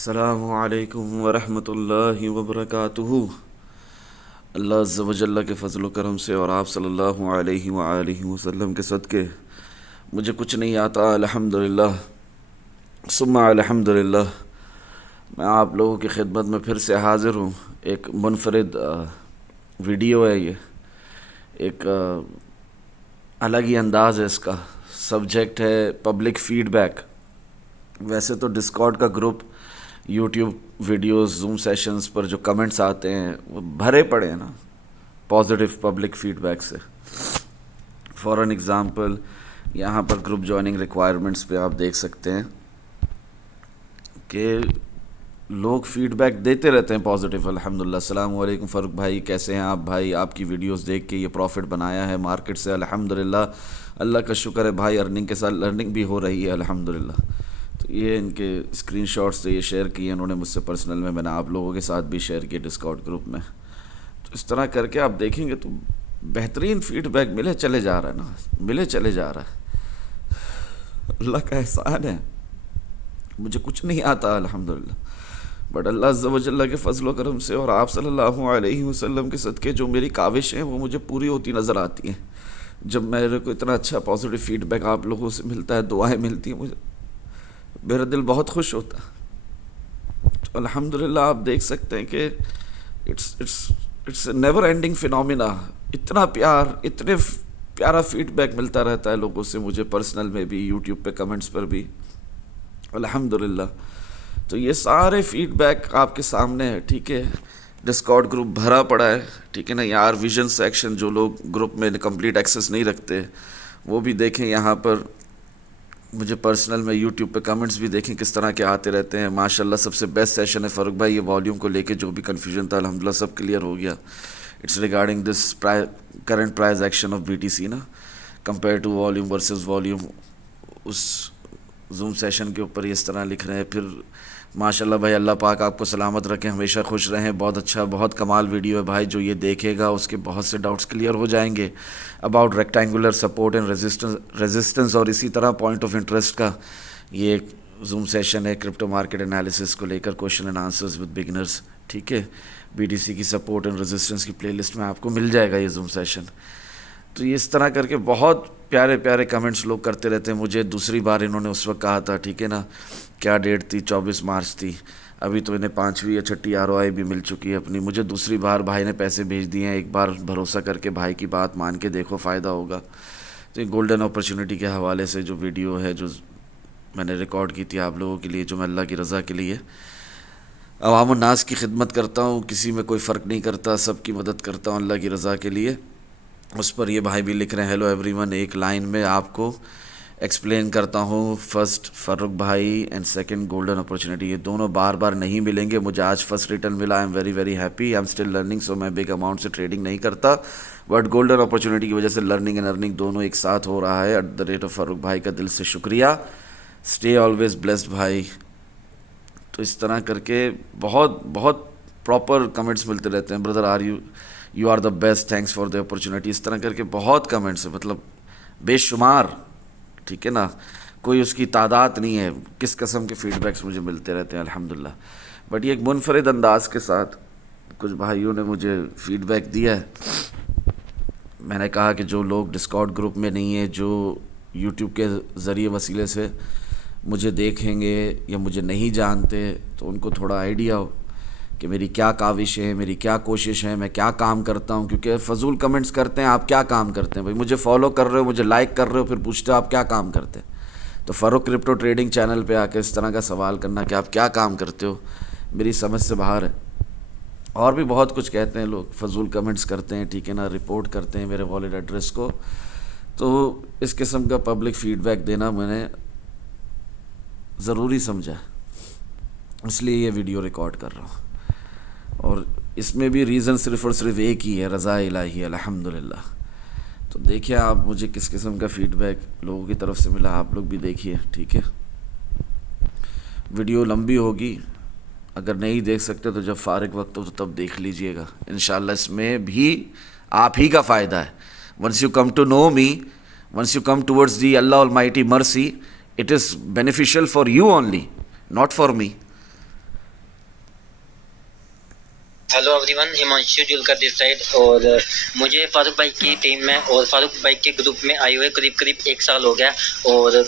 السلام علیکم ورحمۃ اللہ وبرکاتہ۔ اللہ عز و جل کے فضل و کرم سے اور آپ صلی اللہ علیہ وآلہ وسلم کے صدقے مجھے کچھ نہیں آتا، الحمدللہ ثم الحمدللہ۔ میں آپ لوگوں کی خدمت میں پھر سے حاضر ہوں۔ ایک منفرد ویڈیو ہے، یہ ایک الگ ہی انداز ہے اس کا۔ سبجیکٹ ہے پبلک فیڈ بیک۔ ویسے تو ڈسکارڈ کا group, YouTube videos, Zoom sessions پر جو کمنٹس آتے ہیں وہ بھرے پڑے ہیں نا پازیٹیو پبلک فیڈ بیک سے۔ فار این ایگزامپل یہاں پر گروپ جوائننگ ریکوائرمنٹس پہ آپ دیکھ سکتے ہیں کہ لوگ فیڈ بیک دیتے رہتے ہیں پازیٹیو۔ الحمدللہ، السلام علیکم فاروق بھائی، کیسے ہیں آپ بھائی؟ آپ کی ویڈیوز دیکھ کے یہ پروفٹ بنایا ہے مارکیٹ سے، الحمدللہ اللہ کا شکر ہے بھائی۔ ارننگ کے ساتھ لرننگ بھی ہو رہی ہے الحمدللہ۔ تو یہ ان کے اسکرین شاٹس سے یہ شیئر کیے انہوں نے مجھ سے پرسنل میں نے آپ لوگوں کے ساتھ بھی شیئر کیے ڈسکارڈ گروپ میں۔ تو اس طرح کر کے آپ دیکھیں گے تو بہترین فیڈ بیک ملے چلے جا رہا ہے نا، ملے چلے جا رہا ہے۔ اللہ کا احسان ہے، مجھے کچھ نہیں آتا الحمدللہ، بٹ اللہ عز و جل کے فضل و کرم سے اور آپ صلی اللہ علیہ وسلم کے صدقے جو میری کاوش ہیں وہ مجھے پوری ہوتی نظر آتی ہیں۔ جب میرے کو اتنا اچھا پازیٹیو فیڈ بیک آپ لوگوں سے ملتا ہے، دعائیں ملتی ہیں، مجھے میرا دل بہت خوش ہوتا ہے۔ تو الحمدللہ آپ دیکھ سکتے ہیں کہ it's a never ending phenomena. اتنا پیار، اتنے پیارا فیڈ بیک ملتا رہتا ہے لوگوں سے مجھے پرسنل میں بھی، یوٹیوب پہ کمنٹس پر بھی، الحمدللہ۔ تو یہ سارے فیڈ بیک آپ کے سامنے ہے، ٹھیک ہے۔ ڈسکارڈ گروپ بھرا پڑا ہے، ٹھیک ہے نا۔ یار ویژن سیکشن جو لوگ گروپ میں کمپلیٹ ایکسیس نہیں رکھتے وہ بھی دیکھیں، یہاں پر مجھے پرسنل میں یوٹیوب پہ کمنٹس بھی دیکھیں کس طرح کے آتے رہتے ہیں۔ ماشاءاللہ سب سے بیسٹ سیشن ہے فاروق بھائی، یہ والیوم کو لے کے جو بھی کنفیوژن تھا الحمدللہ سب کلیئر ہو گیا۔ It's regarding this current price action of BTC نا، compare to volume versus volume. اس زوم سیشن کے اوپر اس طرح لکھ رہے ہیں۔ پھر ماشاءاللہ بھائی اللہ پاک آپ کو سلامت رکھیں، ہمیشہ خوش رہیں۔ بہت اچھا، بہت کمال ویڈیو ہے بھائی، جو یہ دیکھے گا اس کے بہت سے ڈاؤٹس کلیئر ہو جائیں گے about rectangular support and resistance, اور اسی طرح پوائنٹ آف انٹرسٹ کا یہ ایک زوم سیشن ہے کرپٹو مارکیٹ انالیسس کو لے کر، question and answers with beginners, ٹھیک ہے۔ BTC کی سپورٹ اینڈ ریزسٹنس کی پلے لسٹ میں آپ کو مل جائے گا یہ زوم سیشن۔ تو یہ اس طرح کر کے بہت پیارے پیارے کمنٹس لوگ کرتے رہتے ہیں مجھے۔ دوسری بار انہوں نے اس وقت کہا تھا، ٹھیک ہے نا، کیا ڈیٹ تھی، 24 مارچ تھی۔ ابھی تو انہیں 5ویں یا 6ٹھی ROI بھی مل چکی ہے اپنی۔ مجھے دوسری بار بھائی نے پیسے بھیج دیے ہیں، ایک بار بھروسہ کر کے بھائی کی بات مان کے دیکھو، فائدہ ہوگا۔ تو یہ گولڈن اپرچونٹی کے حوالے سے جو ویڈیو ہے جو میں نے ریکارڈ کی تھی آپ لوگوں کے لیے، جو میں اللہ کی رضا کے لیے عوام الناس کی خدمت کرتا ہوں، کسی میں کوئی فرق نہیں کرتا، سب کی مدد کرتا ہوں اللہ کی رضا کے لیے، اس پر یہ بھائی بھی لکھ رہے ہیں، ہیلو ایوری ون، ایک لائن میں آپ کو ایکسپلین کرتا ہوں۔ فرسٹ فاروق بھائی اینڈ سیکنڈ گولڈن اپرچونٹی، یہ دونوں بار بار نہیں ملیں گے۔ مجھے آج فرسٹ ریٹرن ملا، I am very very happy, I am still learning, so میں بگ اماؤنٹ سے ٹریڈنگ نہیں کرتا، بٹ گولڈن اپرچونٹی کی وجہ سے لرننگ اینڈ ارننگ دونوں ایک ساتھ ہو رہا ہے۔ @ فاروق بھائی کا دل سے شکریہ، اسٹے آلویز بلیسڈ بھائی۔ تو اس طرح کر کے بہت بہت پراپر کمنٹس ملتے رہتے ہیں، brother are you are the best, thanks for the opportunity, اس طرح کر کے بہت کمنٹس ہیں، مطلب بے شمار، ٹھیک ہے نا، کوئی اس کی تعداد نہیں ہے، کس قسم کے فیڈ بیکس مجھے ملتے رہتے ہیں الحمدللہ۔ بٹ یہ ایک منفرد انداز کے ساتھ کچھ بھائیوں نے مجھے فیڈ بیک دیا ہے۔ میں نے کہا کہ جو لوگ ڈسکارڈ گروپ میں نہیں ہیں، جو یوٹیوب کے ذریعے وسیلے سے مجھے دیکھیں گے یا مجھے نہیں جانتے، تو ان کو تھوڑا آئیڈیا ہو کہ میری کیا کاوش ہے، میری کیا کوشش ہے، میں کیا کام کرتا ہوں۔ کیونکہ فضول کمنٹس کرتے ہیں، آپ کیا کام کرتے ہیں بھائی؟ مجھے فالو کر رہے ہو، مجھے لائک کر رہے ہو، پھر پوچھتے ہو آپ کیا کام کرتے ہیں۔ تو فاروق کرپٹو ٹریڈنگ چینل پہ آ کے اس طرح کا سوال کرنا کہ آپ کیا کام کرتے ہو، میری سمجھ سے باہر ہے۔ اور بھی بہت کچھ کہتے ہیں لوگ، فضول کمنٹس کرتے ہیں، ٹھیک ہے نا، رپورٹ کرتے ہیں میرے والد ایڈریس کو۔ تو اس قسم کا پبلک فیڈ بیک دینا میں نے ضروری سمجھا، اس لیے یہ ویڈیو ریکارڈ کر رہا ہوں۔ اور اس میں بھی ریزن صرف اور صرف ایک ہی ہے، رضا الہی، الحمدللہ۔ تو دیکھیں آپ مجھے کس قسم کا فیڈ بیک لوگوں کی طرف سے ملا، آپ لوگ بھی دیکھیے، ٹھیک ہے۔ ویڈیو لمبی ہوگی، اگر نہیں دیکھ سکتے تو جب فارغ وقت ہو تو تب دیکھ لیجئے گا، انشاءاللہ اس میں بھی آپ ہی کا فائدہ ہے۔ Once you come to know me, once you come towards the Allah almighty mercy, it is beneficial for you only, not for me. Hello everyone, Himanshu जुलकर दिस साइड। और मुझे फारूक भाई की टीम में और फारूक भाई के ग्रुप में आए हुए करीब 1 साल हो गया। और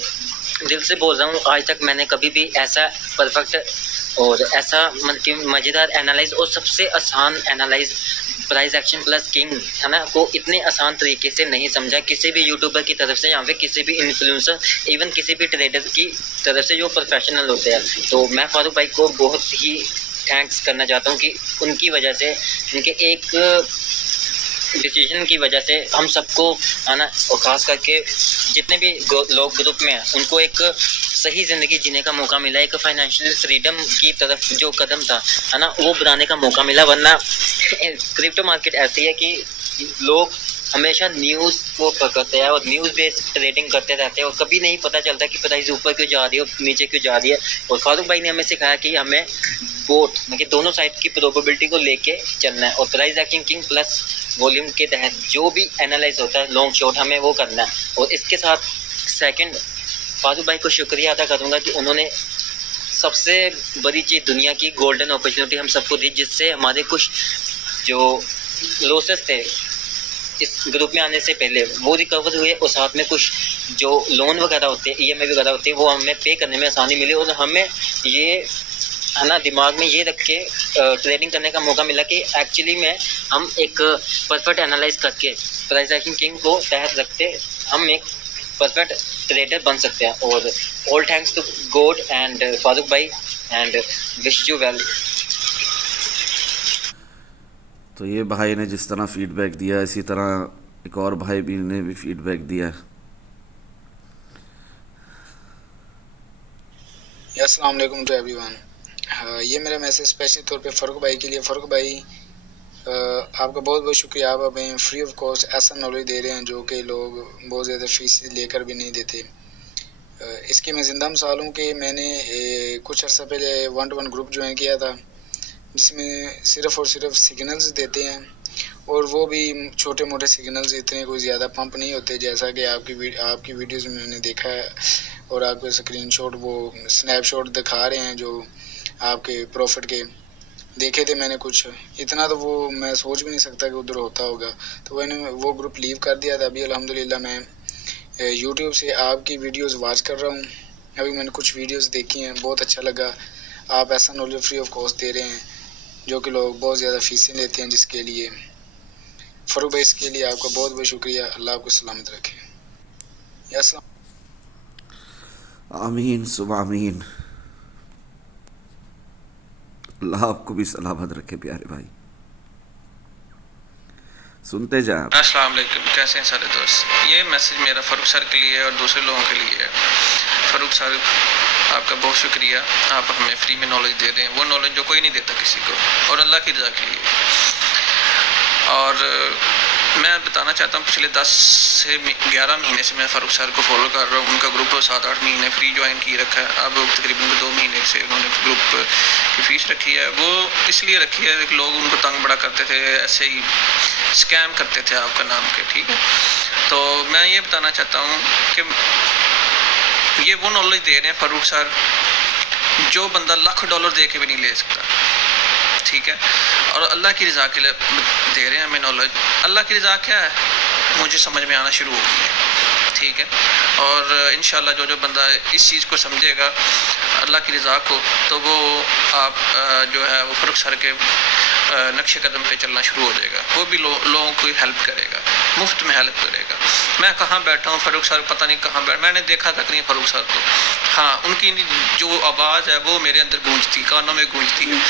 दिल से बोल रहा हूँ, आज तक मैंने कभी भी ऐसा परफेक्ट और ऐसा मज़ेदार एनालाइज और सबसे आसान analyse price action plus king है ना को इतने आसान तरीके से नहीं समझा किसी भी यूट्यूबर की तरफ से या फिर किसी भी इन्फ्लुएंसर, इवन किसी भी ट्रेडर की तरफ से जो प्रोफेशनल होते हैं। तो मैं फारूक भाई को बहुत ही थैंक्स करना चाहता हूँ कि उनकी वजह से, उनके एक डिसीजन की वजह से हम सबको है ना, और ख़ास करके जितने भी लोग ग्रुप में हैं उनको एक सही ज़िंदगी जीने का मौका मिला, एक फाइनेंशियल फ्रीडम की तरफ जो कदम था है ना, वो बढ़ाने का मौका मिला। वरना क्रिप्टो मार्केट ऐसी है कि लोग हमेशा न्यूज़ को पकड़ते हैं और न्यूज़ बेस्ड ट्रेडिंग करते रहते हैं और कभी नहीं पता चलता कि प्राइस ऊपर क्यों जा रही है और नीचे क्यों जा रही है। और फारूक भाई ने हमें सिखाया कि हमें बोथ मतलब दोनों साइड की प्रोबेबिलिटी को लेके चलना है और price action king plus volume के तहत जो भी एनालाइज होता है लॉन्ग शॉर्ट हमें वो करना है। और इसके साथ सेकंड, फारूक भाई को शुक्रिया अदा करूँगा कि उन्होंने सबसे बड़ी चीज़ दुनिया की गोल्डन अपॉर्चुनिटी हम सबको दी, जिससे हमारे कुछ जो लॉसेस थे इस ग्रुप में आने से पहले वो रिकवर हुए और साथ में कुछ जो लोन वगैरह होते हैं, ईएमआई वगैरह होते हैं, वो हमें पे करने में आसानी मिली। और हमें ये है ना दिमाग में ये रख के ट्रेडिंग करने का मौका मिला कि एक्चुअली में हम एक परफेक्ट एनालाइज करके प्राइस एक्शन किंग को तहत रखते हम एक परफेक्ट ट्रेडर बन सकते हैं। और all thanks to God and Farooq भाई एंड विश यू वेल। तो ये भाई ने जिस तरह फीडबैक दिया, इसी तरह एक और भाई भी ने भी फीडबैक दिया। अस्सलाम वालेकुम टू एवरीवन। ये मेरा मैसेज स्पेशली तौर पे फ़ारूक भाई के लिए। फ़ारूक भाई आपका बहुत बहुत शुक्रिया, आप हमें फ्री ऑफ कॉस्ट ऐसा नॉलेज दे रहे हैं जो कि लोग बहुत ज़्यादा फीस लेकर भी नहीं देते। इसकी मैं ज़िंदा मिसाल हूँ कि मैंने कुछ अर्सा पहले 1-to-1 ग्रुप ज्वाइन किया था जिसमें सिर्फ़ और सिर्फ सिग्नल्स देते हैं और वो भी छोटे मोटे सिग्नल्स, इतने कोई ज़्यादा पंप नहीं होते जैसा कि आपकी वीडियोज़ में मैंने देखा है। और आपके स्क्रीनशॉट वो स्नैपशॉट दिखा रहे हैं जो आपके प्रॉफिट के देखे थे मैंने कुछ, इतना तो वो मैं सोच भी नहीं सकता कि उधर होता होगा। तो मैंने वो ग्रुप लीव कर दिया था। अभी अल्हम्दुलिल्लाह मैं यूट्यूब से आपकी वीडियोस वॉच कर रहा हूँ। अभी मैंने कुछ वीडियोस देखी हैं, बहुत अच्छा लगा। आप ऐसा नॉलेज फ्री ऑफ कॉस्ट दे रहे हैं जो कि लोग बहुत ज़्यादा फीसें लेते हैं, जिसके लिए फ़ारूक भाई इसके लिए आपका बहुत बहुत शुक्रिया। अल्लाह आपको सलामत रखे। यस आमीन सुबह आमीन। अल्लाह आपको भी सलामत रखे प्यारे भाई। सुनते जाए। अस्सलाम वालेकुम, कैसे हैं सारे दोस्त। ये मैसेज मेरा फ़ारूक सर के लिए और दूसरे लोगों के लिए है। फ़ारूक सर आपका बहुत शुक्रिया, आप हमें फ्री में नॉलेज दे रहे हैं, वो नॉलेज जो कोई नहीं देता किसी को, और अल्लाह की रज़ा के लिए। और मैं बताना चाहता हूँ पिछले 10 से 11 महीने से मैं फ़ारूक सर को फॉलो कर रहा हूँ। उनका ग्रुप 7-8 महीने फ्री ज्वाइन की रखा है। अब तकरीबन 2 महीने से उन्होंने ग्रुप की फ़ीस रखी है। वो इसलिए रखी है कि लोग उनको तंग बड़ा करते थे, ऐसे ही स्कैम करते थे आपका नाम के, ठीक है। तो मैं ये बताना चाहता हूँ कि ये वो नॉलेज दे रहे हैं फ़ारूक सर जो बंदा $1,00,000 दे के भी नहीं ले सकता, ठीक है। और अल्लाह की रज़ा के लिए दे रहे हैं हमें नॉलेज। अल्लाह की रज़ा क्या है मुझे समझ में आना शुरू हो गई है, ठीक है। और इंशाल्लाह जो बंदा इस चीज़ को समझेगा अल्लाह की रज़ा को, तो वो आप जो है वो फ़ारूक सर के नक्शे कदम पे चलना शुरू हो जाएगा। वो भी लोगों को हेल्प करेगा, मुफ्त में हेल्प करेगा। मैं कहाँ बैठा हूँ, फ़ारूक सर पता नहीं कहाँ मैंने देखा तक नहीं फ़ारूक सर को। हाँ, उनकी जो आवाज़ है वो मेरे अंदर गूंजती, कानों में गूंजती है,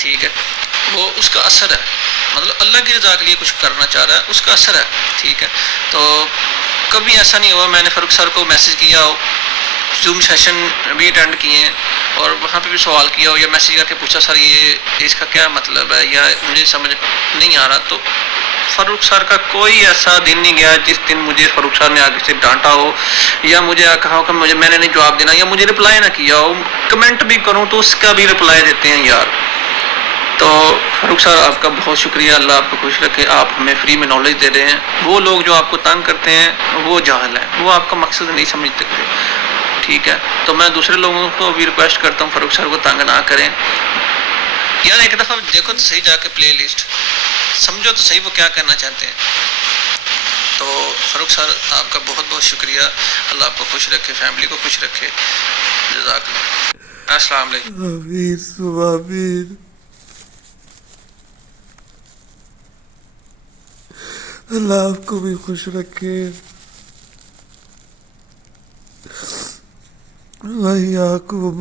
ठीक है। वो उसका असर है, मतलब अल्लाह की रज़ा के लिए कुछ करना चाह रहा है, उसका असर है, ठीक है। तो कभी ऐसा नहीं हुआ मैंने फ़ारूक सर को मैसेज किया हो, जूम सेशन भी अटेंड किए हैं और वहाँ पे भी सवाल किया हो या मैसेज करके पूछा सर ये इसका क्या मतलब है या मुझे समझ नहीं आ रहा। तो फ़ारूक सर का कोई ऐसा दिन नहीं गया जिस दिन मुझे फ़ारूक सर ने आगे से डांटा हो या मुझे कहा हो कि मैंने नहीं जवाब देना या मुझे रिप्लाई ना किया हो। कमेंट भी करूँ तो उसका भी रिप्लाई देते हैं यार। तो फ़ारूक सर आपका बहुत शुक्रिया, अल्लाह आपको खुश रखे। आप हमें फ्री में नॉलेज दे रहे हैं। वो लोग जो आपको तंग करते हैं वो जाहिल हैं, वो आपका मकसद नहीं समझते, ठीक है। तो मैं दूसरे लोगों को भी रिक्वेस्ट करता हूँ फ़ारूक सर को तंग ना करें। यार एक दफ़ा देखो तो सही जाके प्ले लिस्ट, समझो तो सही वो क्या करना चाहते हैं। तो फ़ारूक सर आपका बहुत बहुत शुक्रिया, अल्लाह आपको खुश रखे, फैमिली को खुश रखे, जज़ाकल्लाह। अस्सलाम वालेकुम। आमीन सुबह आमीन। अल्लाह आपको भी खुश रखे। भाई याकूब,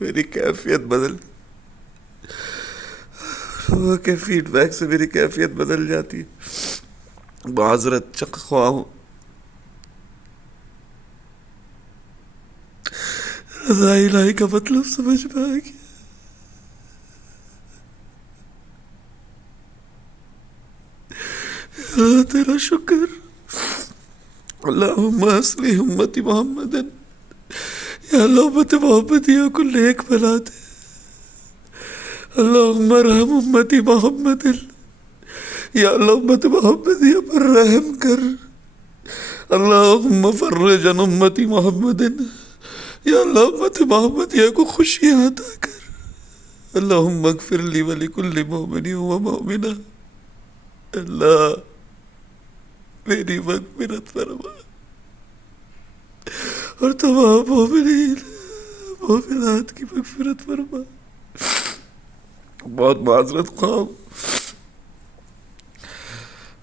मेरी कैफियत बदल, लोगों के फीडबैक से मेरी कैफियत बदल जाती है। माजरत चखवा हूँ। रज़ा इलाही का मतलब समझ में आ गया। अल्लाह तेरा शुक्र। अल्लाहुम्मा अस्लिह उम्मती मोहम्मदन, या अल्लाह उम्मत मोहम्मदिया को नेक बना दे। अल्लाहुम्मा रहम उम्मती मोहम्मदन, या अल्लाह उम्मत मोहम्मदिया पर रहम कर। अल्लाहुम्मा फर्रिज अन उम्मती मोहम्मदन, या अल्लाह उम्मत मोहम्मदिया को खुशियाँ अता कर। अल्लाहुम्मा अगफिर ली व लिकुल्लि मोमिन व मोमिना, अल्लाह मेरी मग़फ़िरत फरमा और तमाम मोमिनीन मोमिनात की मग़फ़िरत फरमा। बहुत माज़रत ख़्वाह।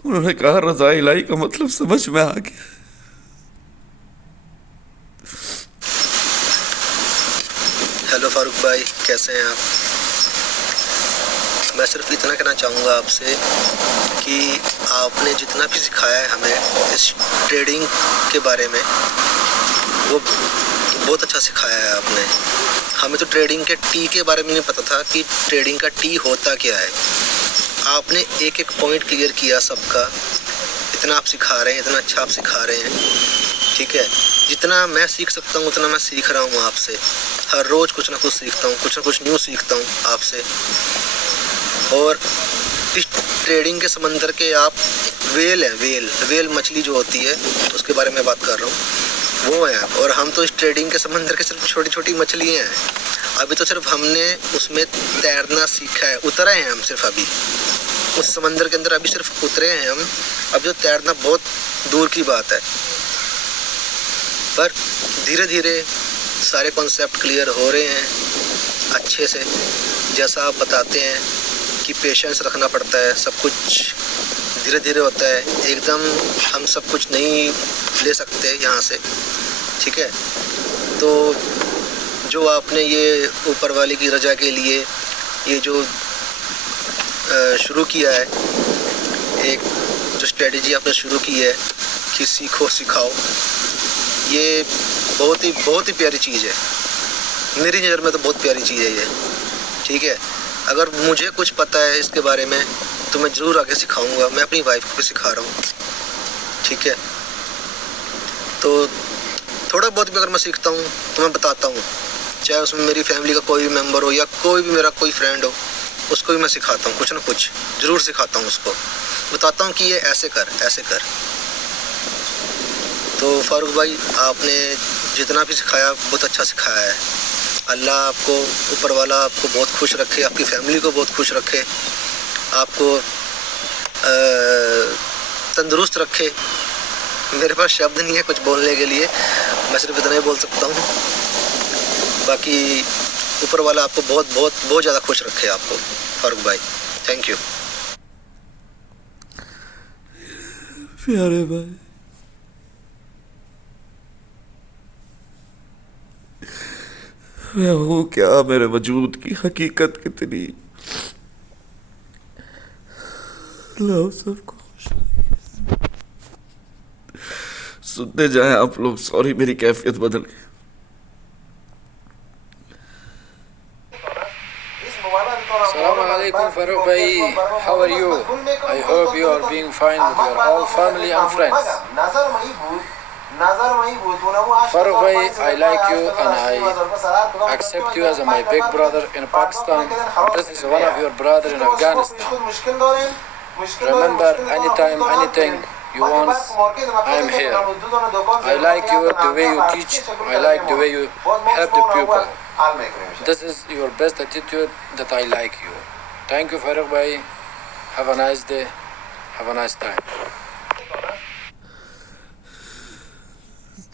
उन्होंने कहा रज़ा इलाही का मतलब समझ में आ गया। हेलो फारूक भाई, कैसे हैं आप? मैं सिर्फ इतना कहना चाहूँगा आपसे कि आपने जितना भी सिखाया है हमें इस ट्रेडिंग के बारे में, वो बहुत अच्छा सिखाया है आपने। हमें तो ट्रेडिंग के टी के बारे में नहीं पता था कि ट्रेडिंग का टी होता क्या है। आपने एक एक पॉइंट क्लियर किया सबका। इतना आप सिखा रहे हैं, इतना अच्छा आप सिखा रहे हैं, ठीक है। जितना मैं सीख सकता हूँ उतना मैं सीख रहा हूँ आपसे। हर रोज़ कुछ ना कुछ सीखता हूँ, कुछ ना कुछ न्यू सीखता हूँ आपसे। और इस ट्रेडिंग के समंदर के आप वेल हैं, वेल मछली जो होती है उसके बारे में बात कर रहा हूँ, वो हैं। और हम तो इस ट्रेडिंग के समंदर के सिर्फ छोटी छोटी मछलियाँ हैं। अभी तो सिर्फ हमने उसमें तैरना सीखा है, उतरे हैं हम सिर्फ अभी उस समंदर के अंदर, अभी सिर्फ उतरे हैं हम। अब जो तैरना बहुत दूर की बात है, पर धीरे धीरे सारे कॉन्सेप्ट क्लियर हो रहे हैं अच्छे से। जैसा आप बताते हैं कि पेशेंस रखना पड़ता है, सब कुछ धीरे धीरे होता है, एकदम हम सब कुछ नहीं ले सकते यहाँ से, ठीक है। तो जो आपने ये ऊपर वाले की रजा के लिए ये जो शुरू किया है, एक जो स्ट्रेटजी आपने शुरू की है कि सीखो सिखाओ, ये बहुत ही प्यारी चीज़ है। मेरी नज़र में तो बहुत प्यारी चीज़ है ये, ठीक है। अगर मुझे कुछ पता है इसके बारे में तो मैं ज़रूर आगे सिखाऊंगा। मैं अपनी वाइफ को भी सिखा रहा हूँ, ठीक है। तो थोड़ा बहुत भी अगर मैं सीखता हूँ तो मैं बताता हूँ, चाहे उसमें मेरी फैमिली का कोई भी मेम्बर हो या कोई भी मेरा कोई फ्रेंड हो, उसको भी मैं सिखाता हूँ, कुछ ना कुछ ज़रूर सिखाता हूँ उसको, बताता हूँ कि ये ऐसे कर ऐसे कर। तो फारूक भाई, आपने जितना भी सिखाया बहुत अच्छा सिखाया है। अल्लाह आपको, ऊपर वाला आपको बहुत खुश रखे, आपकी फैमिली को बहुत खुश रखे, आपको तंदुरुस्त रखे। मेरे पास शब्द नहीं है कुछ बोलने के लिए, मैं सिर्फ इतना ही बोल सकता हूँ। बाकी ऊपर वाला आपको बहुत बहुत बहुत ज़्यादा खुश रखे आपको फारूक भाई। Thank you. प्यारे भाई, मैं हूँ क्या, मेरे वजूद की हकीकत कितनी। अल्लाह सबको खुश रखे। सुनते जाएं आप लोग। सॉरी, मेरी कैफियत बदल गई। Assalamualaikum Farouk bhai, how are you? I hope you are being fine with your whole family and friends. Farouk bhai, I like you and I accept you as my big brother in Pakistan. This is one of your brother in Afghanistan. Remember, anytime, anything you want, I am here. I like you the way you teach. I like the way you help the people. This is your best attitude that I like you. Thank you, Farooq bhai. Have a nice day. Have a nice time.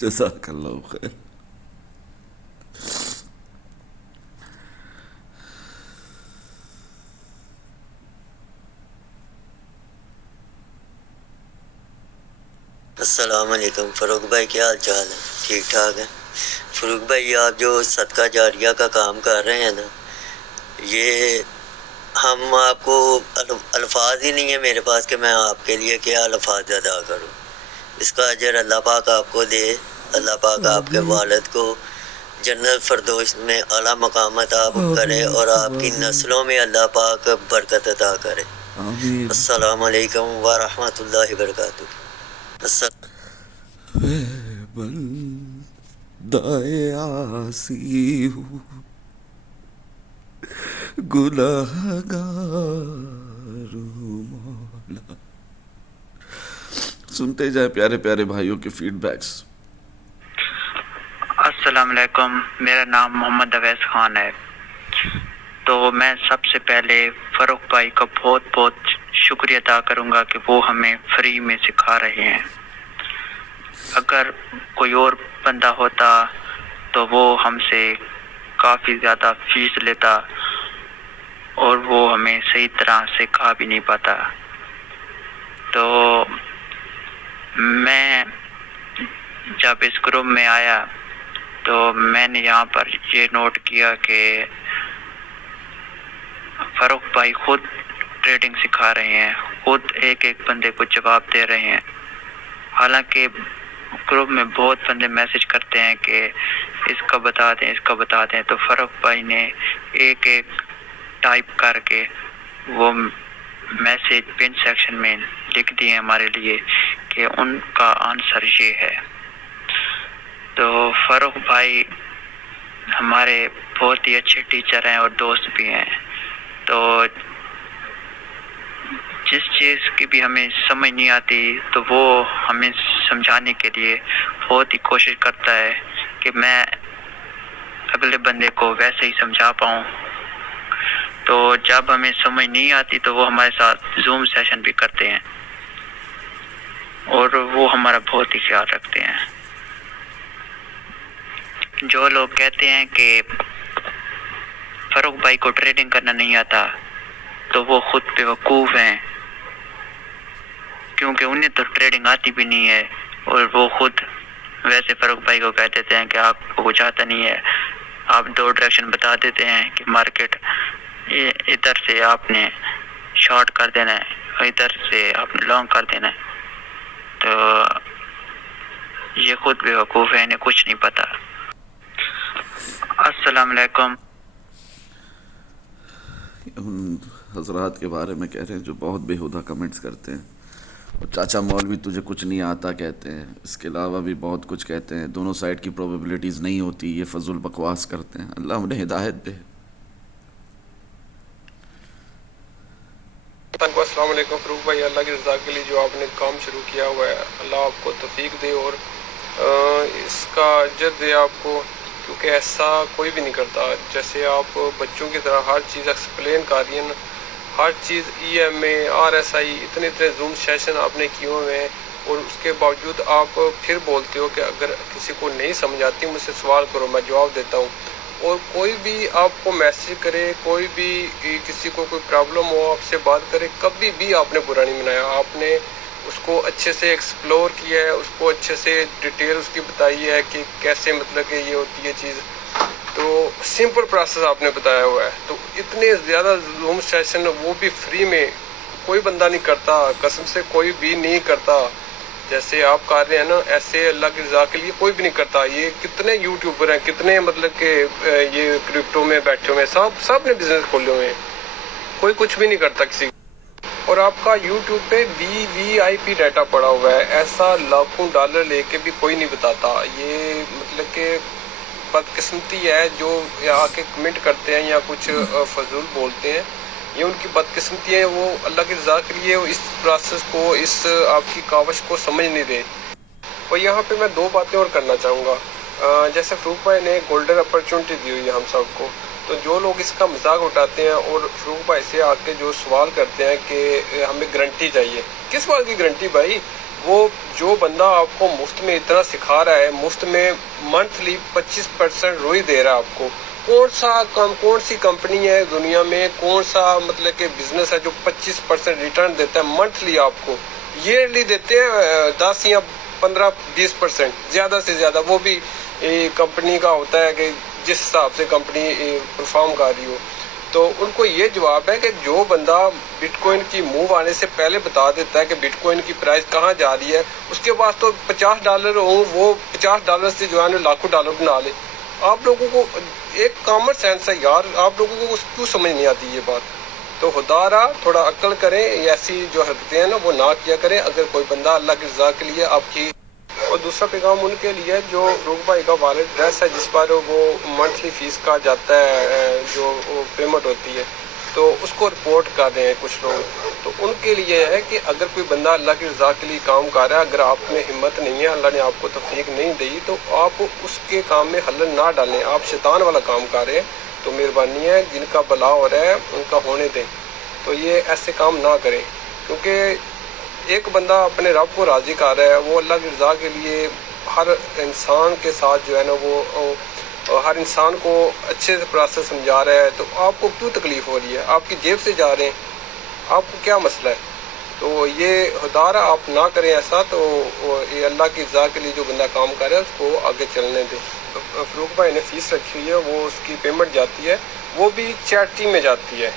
जज़ाकल्लाहु खैर. अस्सलाम वालेकुम फ़ारूक भाई, क्या हाल चाल है? ठीक ठाक है फ़ारूक भाई. आप जो सदका जारिया का काम कर रहे हैं ना, ये हम आपको अल्फाज ही नहीं है मेरे पास कि मैं आपके लिए क्या अल्फाज अदा करूं. इसका अजर अल्लाह पाक आपको दे. अल्लाह पाक आपके वालिद को जन्नत फरदौस में आला मकामत आप करे और आपकी नस्लों में अल्लाह पाक बरकत अता करे. आमीन. अस्सलाम वालेकुम व रहमतुल्लाहि व बरकातुहू. बंदाए आसी हूँ, गुनाहगार हूँ मौला. सुनते जाए प्यारे प्यारे भाइयों के फीडबैक्स. अस्सलाम वालेकुम, मेरा नाम मोहम्मद अवैस खान है. तो मैं सबसे पहले फ़ारूक भाई का बहुत बहुत शुक्रिया अदा करूंगा कि वो हमें फ्री में सिखा रहे हैं. अगर कोई और बंदा होता तो वो हमसे काफ़ी ज़्यादा फीस लेता और वो हमें सही तरह सिखा भी नहीं पाता. तो मैं जब इस ग्रुप में आया तो मैंने यहाँ पर ये नोट किया कि फ़ारूक भाई खुद ट्रेडिंग सिखा रहे हैं, खुद एक एक बंदे को जवाब दे रहे हैं. हालांकि ग्रुप में बहुत बंदे मैसेज करते हैं कि इसका बता दें, इसका बता दें. तो फ़ारूक भाई ने एक एक टाइप करके वो मैसेज पिन सेक्शन में लिख दिए हमारे लिए कि उनका आंसर ये है. तो फ़ारूक भाई हमारे बहुत ही अच्छे टीचर हैं और दोस्त भी हैं. तो जिस चीज़ की भी हमें समझ नहीं आती तो वो हमें समझाने के लिए बहुत ही कोशिश करता है कि मैं अगले बंदे को वैसे ही समझा पाऊँ. तो जब हमें समझ नहीं आती तो वो हमारे साथ जूम सेशन भी करते हैं और वो हमारा बहुत ही ख्याल रखते हैं. जो लोग कहते हैं कि फ़ारूक भाई को ट्रेडिंग करना नहीं आता तो वो खुद बेवकूफ़ हैं, क्योंकि उन्हें तो ट्रेडिंग आती भी नहीं है और वो खुद वैसे फ़ारूक भाई को कह देते हैं कि आपको कुछ आता नहीं है. आप दो डायरेक्शन बता देते हैं कि मार्केट ये इधर से आपने शॉर्ट कर देना है और इधर से आपने लॉन्ग कर देना है. तो ये खुद बेवकूफ़ है, इन्हें कुछ नहीं पता. अस्सलाम वालेकुम. उन हजरात के बारे में कह रहे हैं जो बहुत बेहुदा कमेंट्स करते हैं. और चाचा मौलवी तुझे कुछ नहीं आता कहते हैं. इसके अलावा भी बहुत कुछ कहते हैं. दोनों साइड की प्रोबेबिलिटीज़ नहीं होती, ये फजूल बकवास करते हैं. अल्लाह उन्हें हिदायत दे. अस्सलाम वालेकुम फ़ारूक भाई, अल्लाह की रज़ा के लिए जो आपने काम शुरू किया हुआ है अल्लाह आपको तौफीक दे और इसका अजर दे आपको, क्योंकि ऐसा कोई भी नहीं करता. जैसे आप बच्चों की तरह हर चीज़ एक्सप्लेन कर रही हैं, हर चीज़ EMA RSI इतने जूम सेशन आपने किए हुए हैं और उसके बावजूद आप फिर बोलते हो कि अगर किसी को नहीं समझ आती मुझसे सवाल करो, मैं जवाब देता हूँ. और कोई भी आपको मैसेज करे, कोई भी किसी को कोई प्रॉब्लम हो आपसे बात करे, कभी भी आपने बुरा नहीं मनाया. आपने उसको अच्छे से एक्सप्लोर किया है, उसको अच्छे से डिटेल उसकी बताई है कि कैसे मतलब कि ये होती है चीज़. तो सिंपल प्रोसेस आपने बताया हुआ है. तो इतने ज़्यादा जूम सेशन वो भी फ्री में कोई बंदा नहीं करता, कसम से कोई भी नहीं करता. जैसे आप कर रहे हैं ना, ऐसे अल्लाह की रज़ा के लिए कोई भी नहीं करता. ये कितने यूट्यूबर हैं, कितने मतलब कि ये क्रिप्टो में बैठे हुए हैं, सब ने बिजनेस खोले हुए हैं, कोई कुछ भी नहीं करता किसी. और आपका यूट्यूब पे VIP डाटा पड़ा हुआ है, ऐसा लाखों डॉलर लेके भी कोई नहीं बताता. ये मतलब कि बदकिस्मती है जो यहाँ के कमेंट करते हैं या कुछ फजूल बोलते हैं, ये उनकी बदकिस्मती है. वो अल्लाह की रज़ा के लिए इस प्रोसेस को, इस आपकी कावश को समझ नहीं रहे. और यहाँ पे मैं दो बातें और करना चाहूँगा. جیسے فروخ بھائی نے گولڈن اپرچونٹی دی ہوئی ہے ہم سب کو، تو جو لوگ اس کا مذاق اٹھاتے ہیں اور فروخ بھائی سے آ کے جو سوال کرتے ہیں کہ ہمیں گارنٹی چاہیے، کس بات کی گارنٹی بھائی؟ وہ جو بندہ آپ کو مفت میں اتنا سکھا رہا ہے، مفت میں منتھلی 25% روئی دے رہا ہے آپ کو، کون سی کمپنی ہے دنیا میں، کون سا مطلب کہ بزنس ہے جو 25% ریٹرن دیتا ہے منتھلی آپ کو؟ ایئرلی دیتے ہیں 10 یا 15-20%، زیادہ سے زیادہ، وہ بھی کمپنی کا ہوتا ہے کہ جس حساب سے کمپنی پرفارم کر رہی ہو۔ تو ان کو یہ جواب ہے کہ جو بندہ بٹ کوائن کی موو آنے سے پہلے بتا دیتا ہے کہ بٹ کوائن کی پرائس کہاں جا رہی ہے، اس کے پاس تو $50 ہوں، وہ $50 سے جو ہے لاکھوں ڈالر بنا لے۔ آپ لوگوں کو ایک کامن سینس ہے یار، آپ لوگوں کو کیوں سمجھ نہیں آتی یہ بات؟ تو خدا رہا تھوڑا عقل کریں، ایسی جو حرکتیں ہیں نا وہ نہ کیا کریں۔ اگر کوئی بندہ اللہ کی رضا کے لیے آپ کی، اور دوسرا پیغام ان کے لیے جو فروخ بھائی کا والد ڈریس ہے جس پر وہ منتھلی فیس کا جاتا ہے، جو پیمنٹ ہوتی ہے، تو اس کو رپورٹ کر رہے ہیں کچھ لوگ، تو ان کے لیے ہے کہ اگر کوئی بندہ اللہ کی رضا کے لیے کام کر رہا ہے، اگر آپ میں ہمت نہیں ہے، اللہ نے آپ کو توفیق نہیں دی، تو آپ اس کے کام میں حلل نہ ڈالیں۔ آپ شیطان والا کام کر رہے ہیں، تو مہربانی ہے جن کا بلا ہو رہا ہے ان کا ہونے دیں، تو یہ ایسے کام نہ کریں، کیونکہ ایک بندہ اپنے رب کو راضی کر رہا ہے، وہ اللہ کی رضا کے لیے ہر انسان کے ساتھ جو ہے نا وہ ہر انسان کو اچھے سے پروسیس سمجھا رہا ہے، تو آپ کو کیوں تکلیف ہو رہی ہے؟ آپ کی جیب سے جا رہے ہیں، آپ کو کیا مسئلہ ہے؟ تو یہ خدا آپ نہ کریں ایسا، تو یہ اللہ کی رضا کے لیے جو بندہ کام کر رہا ہے اس کو آگے چلنے دیں۔ فروخ بھائی نے فیس رکھی ہوئی ہے، وہ اس کی پیمنٹ جاتی ہے، وہ بھی چیریٹی میں جاتی ہے،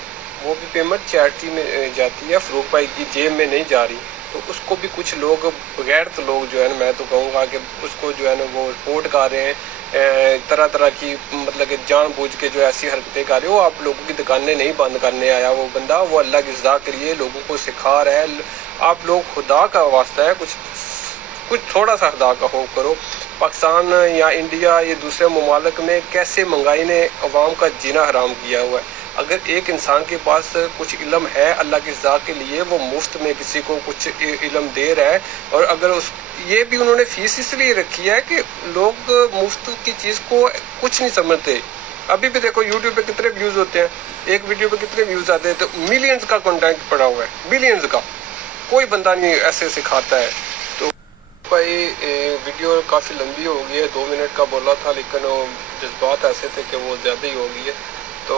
وہ بھی پیمنٹ چیریٹی میں جاتی ہے، فروخ بھائی کی جیب میں نہیں جا رہی۔ تو اس کو بھی کچھ لوگ بغیر تو لوگ جو ہے نا، میں تو کہوں گا کہ اس کو جو ہے نا وہ رپورٹ کر رہے ہیں، طرح طرح کی مطلب کہ جان بوجھ کے جو ایسی حرکتیں کر رہے ہو۔ آپ لوگوں کی دکانیں نہیں بند کرنے آیا وہ بندہ، وہ اللہ کی رضا کے لیے لوگوں کو سکھا رہا ہے۔ آپ لوگ خدا کا واسطہ ہے، کچھ تھوڑا سا خدا کا خوف کرو۔ پاکستان یا انڈیا یا دوسرے ممالک میں کیسے مہنگائی نے عوام کا جینا حرام کیا ہوا ہے۔ اگر ایک انسان کے پاس کچھ علم ہے اللہ کی رضا کے لیے، وہ مفت میں کسی کو کچھ علم دے رہا ہے، اور اگر یہ بھی انہوں نے فیس اس لیے رکھی ہے کہ لوگ مفت کی چیز کو کچھ نہیں سمجھتے۔ ابھی بھی دیکھو یوٹیوب پہ کتنے ویوز ہوتے ہیں، ایک ویڈیو پہ کتنے ویوز آتے ہیں، تو ملینز کا کنٹینٹ پڑا ہوا ہے، ملینز کا، کوئی بندہ نہیں ایسے سکھاتا ہے۔ تو بھائی ویڈیو کافی لمبی ہو گئی ہے، 2 منٹ کا بولا تھا، لیکن جذبات ایسے تھے کہ وہ زیادہ ہی ہو گئی ہے۔ تو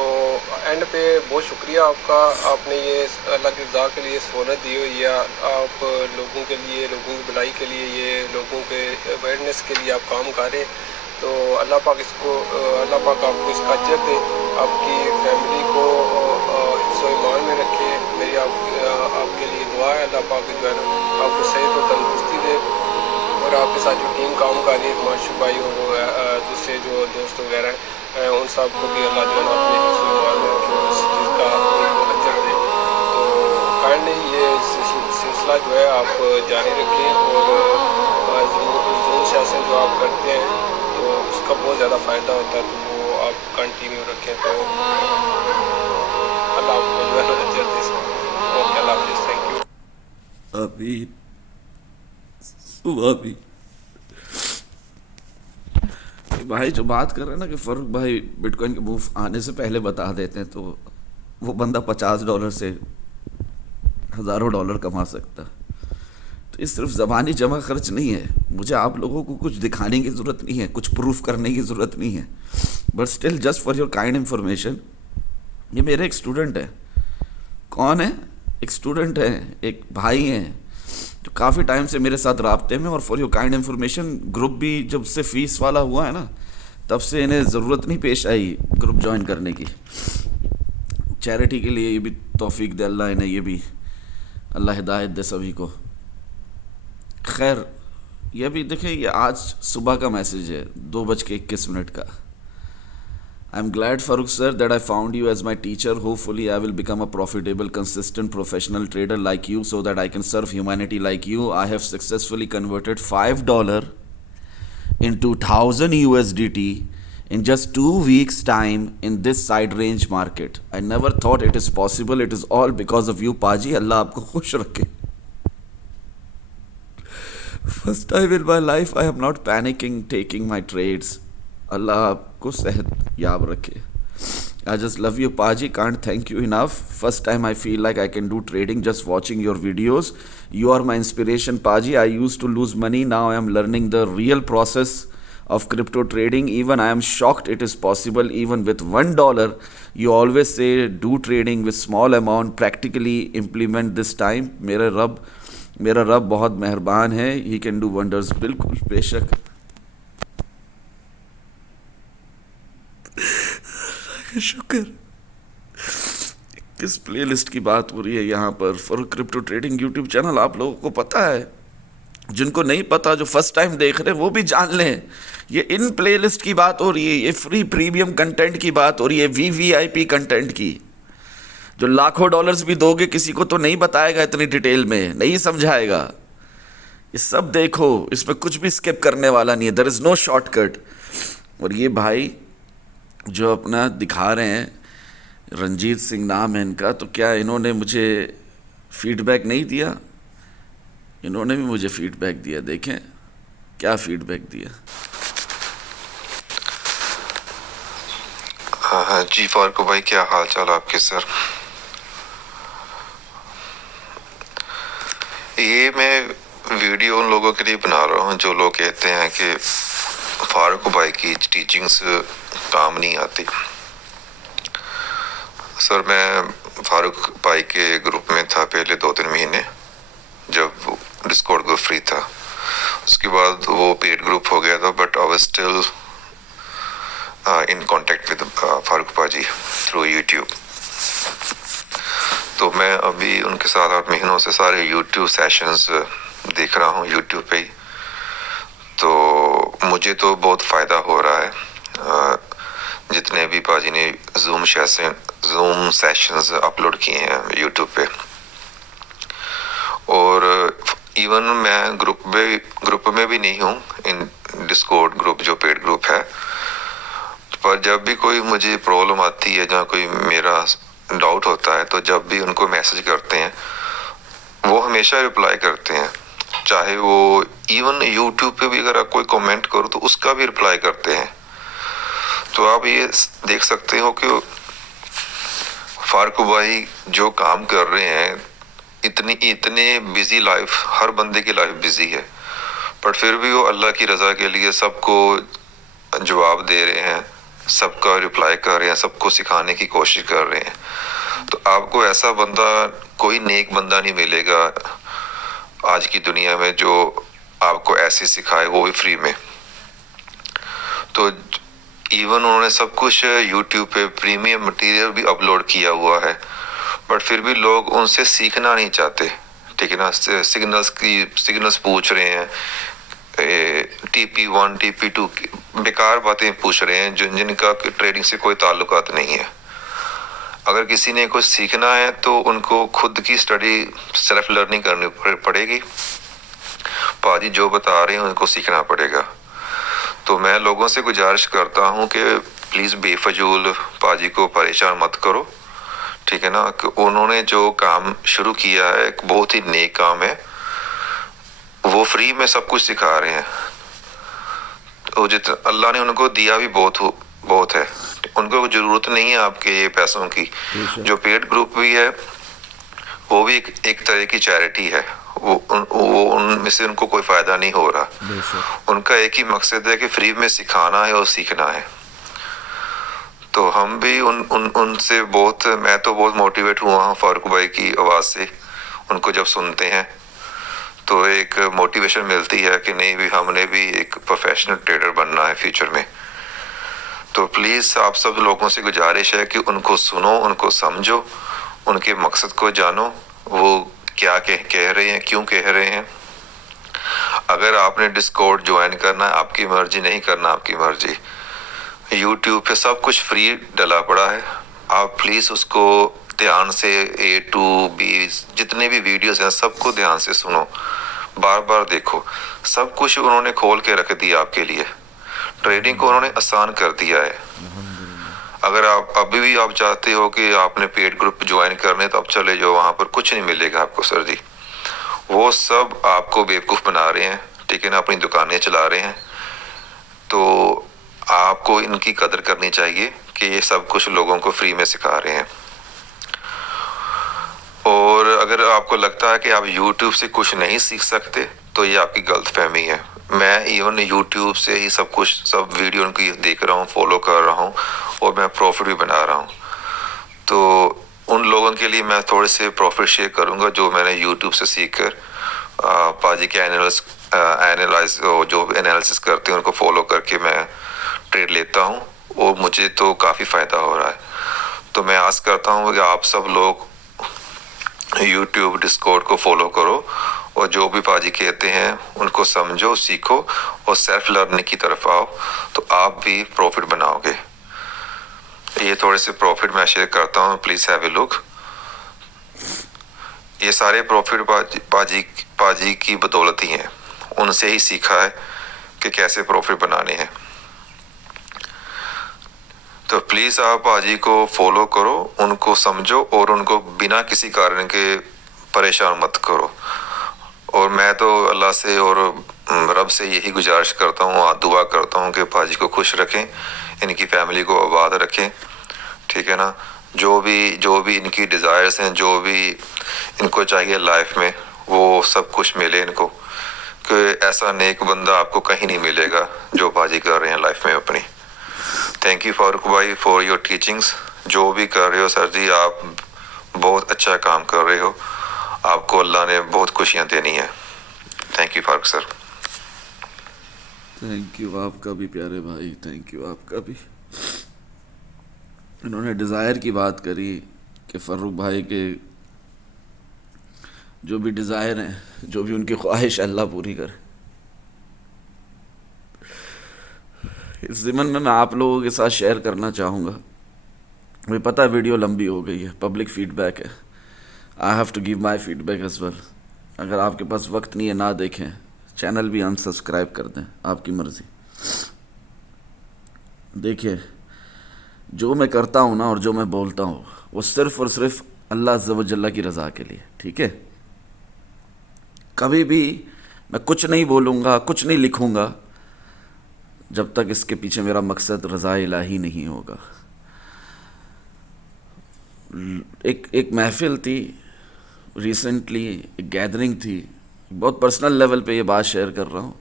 اینڈ پہ بہت شکریہ آپ کا، آپ نے یہ اللہ کی رضا کے لیے سہولت دی ہوئی ہے، آپ لوگوں کے لیے، لوگوں کی بھلائی کے لیے، یہ لوگوں کے اویئرنیس کے لیے آپ کام کریں، تو اللہ پاک اللہ پاک آپ کو اس کا اجر دے، آپ کی فیملی کو حفظ و ایمان میں رکھے۔ میری آپ کے لیے دعا ہے، اللہ پاک جو ہے نا آپ کو صحت و تندرستی دے، اور آپ کے ساتھ جو ٹیم کام کر رہی ہے، ہمارشو بھائی اور دوسرے جو دوست وغیرہ ہیں، ان سب کو بھی اللہ جو ہے نا اپنے حفظ و ایمان میں رکھے اور اس چیز کا ان کو اجر دے۔ تو کائنڈلی یہ سلسلہ جو ہے آپ جاری رکھیں، اور زون سیشن جو آپ کرتے ہیں تو اس کا بہت زیادہ فائدہ ہوتا ہے، تو وہ آپ کنٹینیو رکھیں، تو اللہ آپ کو جو ہے نا اجر دے سکتے۔ اوکے، اللہ حافظ، تھینک یو۔ آمین آمین۔ بھائی جو بات کر رہے ہیں نا کہ فاروق بھائی بٹ کوائن کے موو آنے سے پہلے بتا دیتے ہیں، تو وہ بندہ $50 سے ہزاروں ڈالر کما سکتا۔ تو یہ صرف زبانی جمع خرچ نہیں ہے، مجھے آپ لوگوں کو کچھ دکھانے کی ضرورت نہیں ہے، کچھ پروف کرنے کی ضرورت نہیں ہے، but still just for your kind information, یہ میرے ایک اسٹوڈنٹ ہے۔ کون ہے؟ ایک اسٹوڈنٹ ہے، ایک بھائی ہیں جو کافی ٹائم سے میرے ساتھ رابطے میں، اور for your kind information group بھی جب سے فیس والا ہوا ہے نا، تب سے انہیں ضرورت نہیں پیش آئی گروپ جوائن کرنے کی۔ چیریٹی کے لیے یہ بھی توفیق دے اللہ انہیں، یہ بھی اللہ ہدایت دے سبھی کو۔ خیر، یہ بھی دیکھیں، یہ آج صبح کا میسیج ہے 2:21 کا۔ I'm glad, Farooq sir, that I found you as my teacher. Hopefully, I will become a profitable, consistent, professional trader like you so that I can serve humanity like you. I have successfully converted $5 into 1000 USDT in just 2 weeks' time in this side range market. I never thought it is possible. It is all because of you, Paji. Allah aapko khush rakhe. First time in my life I am not panicking taking my trades. Allah आपको सेहत याब रखे. I just love you, Paji. Can't thank you enough. First time I feel like I can do trading just watching your videos. You are my inspiration, Paji. I used to lose money. Now I am learning the real process of crypto trading. Even I am shocked it is possible. Even with $1, you always say do trading with small amount. Practically implement this time. मेरा रब बहुत मेहरबान है. He can do wonders. बिल्कुल बेशक. शुक्र. किस play list की बात हो रही है यहाँ पर? For crypto trading YouTube channel आप लोगों को पता है. जिनको नहीं पता, जो फर्स्ट टाइम देख रहे हैं, वो भी जान लें. ये इन प्ले लिस्ट की बात हो रही है. ये फ्री प्रीमियम कंटेंट की बात हो रही है. VVIP कंटेंट की. जो लाखों डॉलर्स भी दोगे किसी को तो नहीं बताएगा इतनी डिटेल में, नहीं समझाएगा. ये सब देखो, इसमें कुछ भी स्किप करने वाला नहीं है. There is no shortcut. और ये भाई जो अपना दिखा रहे हैं, रंजीत सिंह नाम है इनका, तो क्या इन्होंने मुझे फीडबैक नहीं दिया? इन्होंने भी मुझे फीडबैक दिया. देखें क्या फीडबैक दिया. जी फारूक भाई, क्या हाल चाल आपके सर? ये मैं वीडियो उन लोगों के लिए बना रहा हूँ जो लोग कहते हैं कि फारूक भाई की टीचिंग्स काम नहीं आती. सर मैं फारूक भाई के ग्रुप में था पहले 2-3 महीने, जब डिस्कॉर्ड ग्रुप फ्री था. उसके बाद वो पेड ग्रुप हो गया था, but I was still in contact with Farooq भाई थ्रू यूट्यूब. तो मैं अभी उनके साथ 8 महीनों से सारे यूट्यूब सेशंस देख रहा हूँ यूट्यूब पे ही. तो मुझे तो बहुत फ़ायदा हो रहा है. जितने भी पाजी ने जूम सेशंस अपलोड किए हैं यूट्यूब पे, और इवन मैं ग्रुप में भी नहीं हूँ इन डिस्कॉर्ड ग्रुप जो पेड ग्रुप है. पर जब भी कोई मुझे प्रॉब्लम आती है, जहाँ कोई मेरा डाउट होता है, तो जब भी उनको मैसेज करते हैं वो हमेशा रिप्लाई करते हैं. चाहे वो इवन यूट्यूब पे भी अगर आप कोई कमेंट करो तो उसका भी रिप्लाई करते हैं. तो आप ये देख सकते हो कि फारूक भाई जो काम कर रहे हैं, इतने बिजी लाइफ, हर बंदे की लाइफ बिजी है, पर फिर भी वो अल्लाह की रज़ा के लिए सबको जवाब दे रहे हैं, सबका रिप्लाई कर रहे हैं, सबको सिखाने की कोशिश कर रहे हैं. तो आपको ऐसा बंदा, कोई नेक बंदा नहीं मिलेगा आज की दुनिया में जो आपको ऐसे सिखाए, वो भी फ्री में. तो इवन उन्होंने सब कुछ यूट्यूब पे प्रीमियम मटेरियल भी अपलोड किया हुआ है, बट फिर भी लोग उनसे सीखना नहीं चाहते. ठीक है ना. सिग्नल्स पूछ रहे हैं, TP1 TP2 बेकार बातें पूछ रहे हैं जिनका ट्रेडिंग से कोई ताल्लुकात नहीं है. अगर किसी ने कुछ सीखना है तो उनको खुद की स्टडी, सेल्फ लर्निंग करनी पड़ेगी. पाजी जो बता रहे हैं उनको सीखना पड़ेगा. तो मैं लोगों से गुजारिश करता हूं कि प्लीज़ बेफजूल पाजी को परेशान मत करो. ठीक है ना. कि उन्होंने जो काम शुरू किया है एक बहुत ही नेक काम है. वो फ्री में सब कुछ सिखा रहे हैं. तो अल्लाह ने उनको दिया भी बहुत है. उनको ज़रूरत नहीं है आपके ये पैसों की. जो पेड ग्रुप भी है वो भी एक तरह की चैरिटी है. वो उनमें से उनको कोई फ़ायदा नहीं हो रहा. उनका एक ही मकसद है कि फ्री में सिखाना है और सीखना है. तो हम भी उनसे मैं तो बहुत मोटिवेट हुआ हूँ फारूक भाई की आवाज़ से. उनको जब सुनते हैं तो एक मोटिवेशन मिलती है कि नहीं भी हमने भी एक प्रोफेशनल ट्रेडर बनना है फ्यूचर में. तो प्लीज़ आप सब लोगों से गुजारिश है कि उनको सुनो, उनको समझो, उनके मकसद को जानो, वो क्या कह रहे हैं, क्यों कह रहे हैं. अगर आपने डिस्कॉर्ड ज्वाइन करना है आपकी मर्जी, नहीं करना आपकी मर्जी. यूट्यूब पे सब कुछ फ्री डला पड़ा है. आप प्लीज़ उसको ध्यान से A to B जितने भी वीडियोस हैं सबको ध्यान से सुनो, बार बार देखो. सब कुछ उन्होंने खोल के रख दिया आपके लिए. ट्रेडिंग को उन्होंने आसान कर दिया है. अगर आप अभी भी आप चाहते हो कि आपने पेड ग्रुप ज्वाइन करने, तो आप चले जाओ, वहाँ पर कुछ नहीं मिलेगा आपको सर जी. वो सब आपको बेवकूफ़ बना रहे हैं. ٹھیک ہے نا, اپنی دکانیں چلا رہے ہیں, تو آپ کو ان کی قدر کرنی چاہیے کہ یہ سب کچھ لوگوں کو فری میں سکھا رہے ہیں. اور اگر آپ کو لگتا ہے کہ آپ یوٹیوب سے کچھ نہیں سیکھ سکتے تو یہ آپ کی غلط فہمی ہے. میں ایون یوٹیوب سے ہی سب ویڈیو ان کی دیکھ رہا ہوں, فالو کر رہا ہوں, اور میں پروفٹ بھی بنا رہا ہوں. تو ان لوگوں کے لیے میں تھوڑے سے پروفٹ شیئر کروں گا جو میں نے یوٹیوب سے سیکھ کر پاجی کے اینالائز جو بھی انالیسس کرتے ہیں ان کو فالو کر کے میں ٹریڈ لیتا ہوں, اور مجھے تو کافی فائدہ ہو رہا ہے. تو میں آس کرتا ہوں کہ آپ سب لوگ یوٹیوب ڈسکورڈ کو فالو کرو, اور جو بھی پاجی کہتے ہیں ان کو سمجھو, سیکھو, اور سیلف لرننگ کی طرف آؤ, تو آپ بھی پروفٹ بناؤ گے. یہ تھوڑے سے پروفٹ میں شیئر کرتا ہوں, پلیز ہیو اے لک. یہ سارے پروفٹ پاجی کی بدولت ہی ہیں, ان سے ہی سیکھا ہے کہ کیسے پروفٹ بنانے ہیں. تو پلیز آپ پاجی کو فالو کرو, ان کو سمجھو, اور ان کو بنا کسی کارن کے پریشان مت کرو. اور میں تو اللہ سے اور رب سے یہی گزارش کرتا ہوں, دعا کرتا ہوں کہ پاجی کو خوش رکھیں, ان کی فیملی کو آباد رکھیں, ٹھیک ہے نا. جو بھی ان کی ڈیزائرز ہیں, جو بھی ان کو چاہیے لائف میں, وہ سب کچھ ملے ان کو, کہ ایسا نیک بندہ آپ کو کہیں نہیں ملے گا جو پاجی کر رہے ہیں لائف میں اپنی. تھینک یو فاروق بھائی فار یور ٹیچنگس. جو بھی کر رہے ہو سر جی, آپ بہت اچھا کام کر رہے ہو, آپ کو اللہ نے بہت خوشیاں دینی ہیں. Thank you Farooq sir. Thank you آپ کا بھی پیارے بھائی, تھینک یو آپ کا بھی. انہوں نے ڈیزائر کی بات کری کہ فاروق بھائی کے جو بھی ڈیزائر ہیں, جو بھی ان کی خواہش اللہ پوری کرے. اس ضمن میں آپ لوگوں کے ساتھ شیئر کرنا چاہوں گا. مجھے پتہ ہے ویڈیو لمبی ہو گئی ہے, پبلک فیڈ بیک ہے, I have to give my feedback as well. اگر آپ کے پاس وقت نہیں ہے نہ دیکھیں, چینل بھی انسبسکرائب کر دیں, آپ کی مرضی. دیکھیے جو میں کرتا ہوں نا, اور جو میں بولتا ہوں, وہ صرف اور صرف اللہ عز و جل کی رضا کے لیے, ٹھیک ہے. کبھی بھی میں کچھ نہیں بولوں گا, کچھ نہیں لکھوں گا جب تک اس کے پیچھے میرا مقصد رضا الہی نہیں ہوگا. ایک محفل تھی ریسنٹلی, ایک گیدرنگ تھی, بہت پرسنل لیول پہ یہ بات شیئر کر رہا ہوں.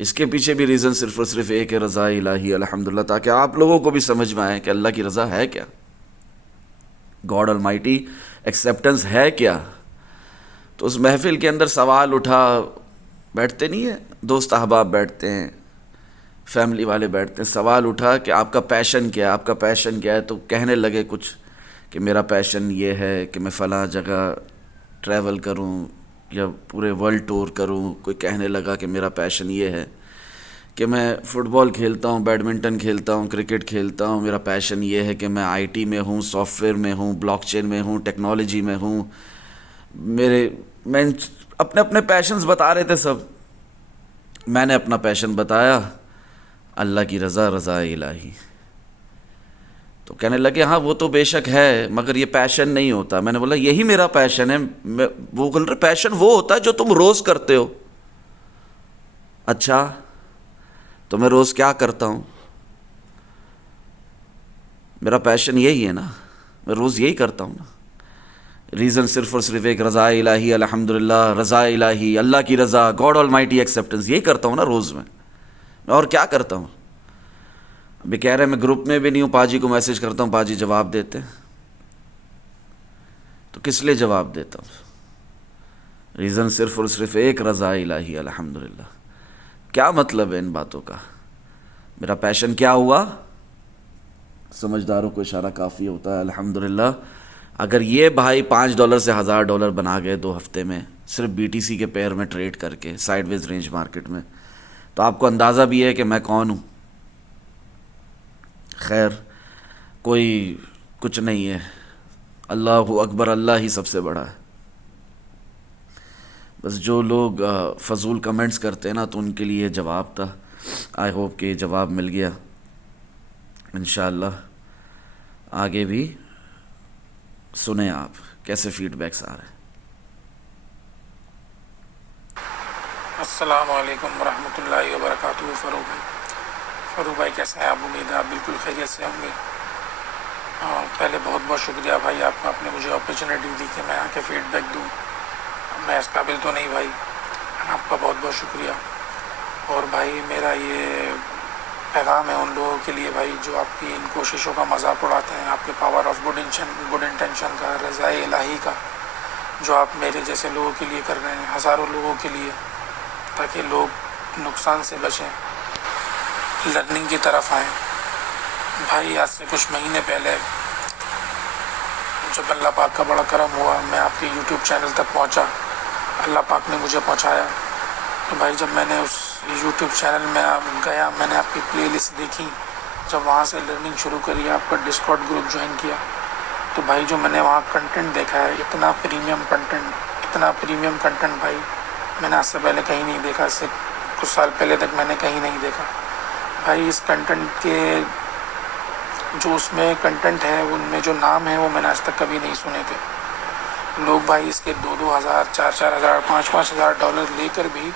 اس کے پیچھے بھی ریزن صرف اور صرف ایک ہے, رضا الہی الحمدللہ, تاکہ آپ لوگوں کو بھی سمجھ میں آئے کہ اللہ کی رضا ہے کیا, گاڈ آلمائٹی ایکسیپٹنس ہے کیا. تو اس محفل کے اندر سوال اٹھا, بیٹھتے نہیں ہیں دوست احباب, بیٹھتے ہیں فیملی والے, بیٹھتے ہیں, سوال اٹھا کہ آپ کا پیشن کیا ہے, آپ کا پیشن کیا ہے. تو کہنے لگے کچھ کہ میرا پیشن یہ ہے کہ میں فلاں جگہ ٹریول کروں یا پورے ورلڈ ٹور کروں. کوئی کہنے لگا کہ میرا پیشن یہ ہے کہ میں فٹ بال کھیلتا ہوں, بیڈمنٹن کھیلتا ہوں, کرکٹ کھیلتا ہوں. میرا پیشن یہ ہے کہ میں آئی ٹی میں ہوں, سافٹ ویئر میں ہوں, بلاک چین میں ہوں, ٹیکنالوجی میں ہوں. میں اپنے اپنے پیشنز بتا رہے تھے سب. میں نے اپنا پیشن بتایا, اللہ کی رضا, رضا الہی. تو کہنے لگے ہاں وہ تو بے شک ہے, مگر یہ پیشن نہیں ہوتا. میں نے بولا یہی میرا پیشن ہے. وہ بول رہے پیشن وہ ہوتا ہے جو تم روز کرتے ہو. اچھا تو میں روز کیا کرتا ہوں؟ میرا پیشن یہی ہے نا, میں روز یہی کرتا ہوں نا. ریزن صرف اور صرف ایک, رضا الہی الحمدللہ, رضا الہی, اللہ کی رضا, گاڈ آلمائٹی ایکسیپٹنس, یہی کرتا ہوں نا روز میں اور کیا کرتا ہوں. ابھی کہہ رہے میں گروپ میں بھی نہیں ہوں, پاجی کو میسج کرتا ہوں, پاجی جواب دیتے ہیں. تو کس لیے جواب دیتا ہوں؟ ریزن صرف اور صرف ایک, رضا الہی الحمدللہ. کیا مطلب ہے ان باتوں کا؟ میرا پیشن کیا ہوا؟ سمجھداروں کو اشارہ کافی ہوتا ہے الحمدللہ. اگر یہ بھائی $5 سے $1000 بنا گئے 2 ہفتے میں صرف BTC کے پیر میں ٹریڈ کر کے سائیڈ ویز رینج مارکیٹ میں, تو آپ کو اندازہ بھی ہے کہ میں کون ہوں. خیر کوئی کچھ نہیں ہے, اللہ اکبر, اللہ ہی سب سے بڑا ہے. بس جو لوگ فضول کمنٹس کرتے ہیں نا, تو ان کے لیے جواب تھا. آئی ہوپ کہ جواب مل گیا انشاءاللہ. آگے بھی سنیں آپ کیسے فیڈ بیکس آ رہے ہیں. السلام علیکم ورحمۃ اللہ وبرکاتہ. فاروق بھائی کیسے ہیں آپ؟ امید ہے آپ بالکل خیریت سے ہوں گے. پہلے بہت بہت شکریہ بھائی آپ کا، آپ نے مجھے اپرچونیٹی دی کہ میں آ کے فیڈ بیک دوں. میں اس قابل تو نہیں بھائی، آپ کا بہت بہت شکریہ. اور بھائی میرا یہ پیغام ہے ان لوگوں کے لیے بھائی جو آپ کی ان کوششوں کا مذاق اڑاتے ہیں، آپ کے پاور آف گڈ انٹینشن کا، رضائے الہی کا، جو آپ میرے جیسے لوگوں کے لیے کر رہے ہیں، ہزاروں لوگوں کے لیے، تاکہ لوگ نقصان سے بچیں، لرننگ کی طرف آئیں. بھائی آج سے کچھ مہینے پہلے جب اللہ پاک کا بڑا کرم ہوا، میں آپ کے یوٹیوب چینل تک پہنچا، اللہ پاک نے مجھے پہنچایا. تو بھائی جب میں نے اس یوٹیوب چینل میں گیا، میں نے آپ کی پلے لسٹ دیکھی، جب وہاں سے لرننگ شروع کری، آپ کا ڈسکارڈ گروپ جوائن کیا، تو بھائی جو میں نے وہاں کنٹینٹ دیکھا ہے، اتنا پریمیم کنٹینٹ بھائی میں نے آج سے پہلے کہیں نہیں دیکھا. اس سے کچھ سال پہلے تک میں نے کہیں نہیں دیکھا. بھائی اس کنٹینٹ کے جو اس میں کنٹینٹ ہے، ان میں جو نام ہے وہ میں نے آج تک کبھی نہیں سنے تھے. لوگ بھائی اس کے 2,000 4,000 5,000 ڈالر لے کر بھی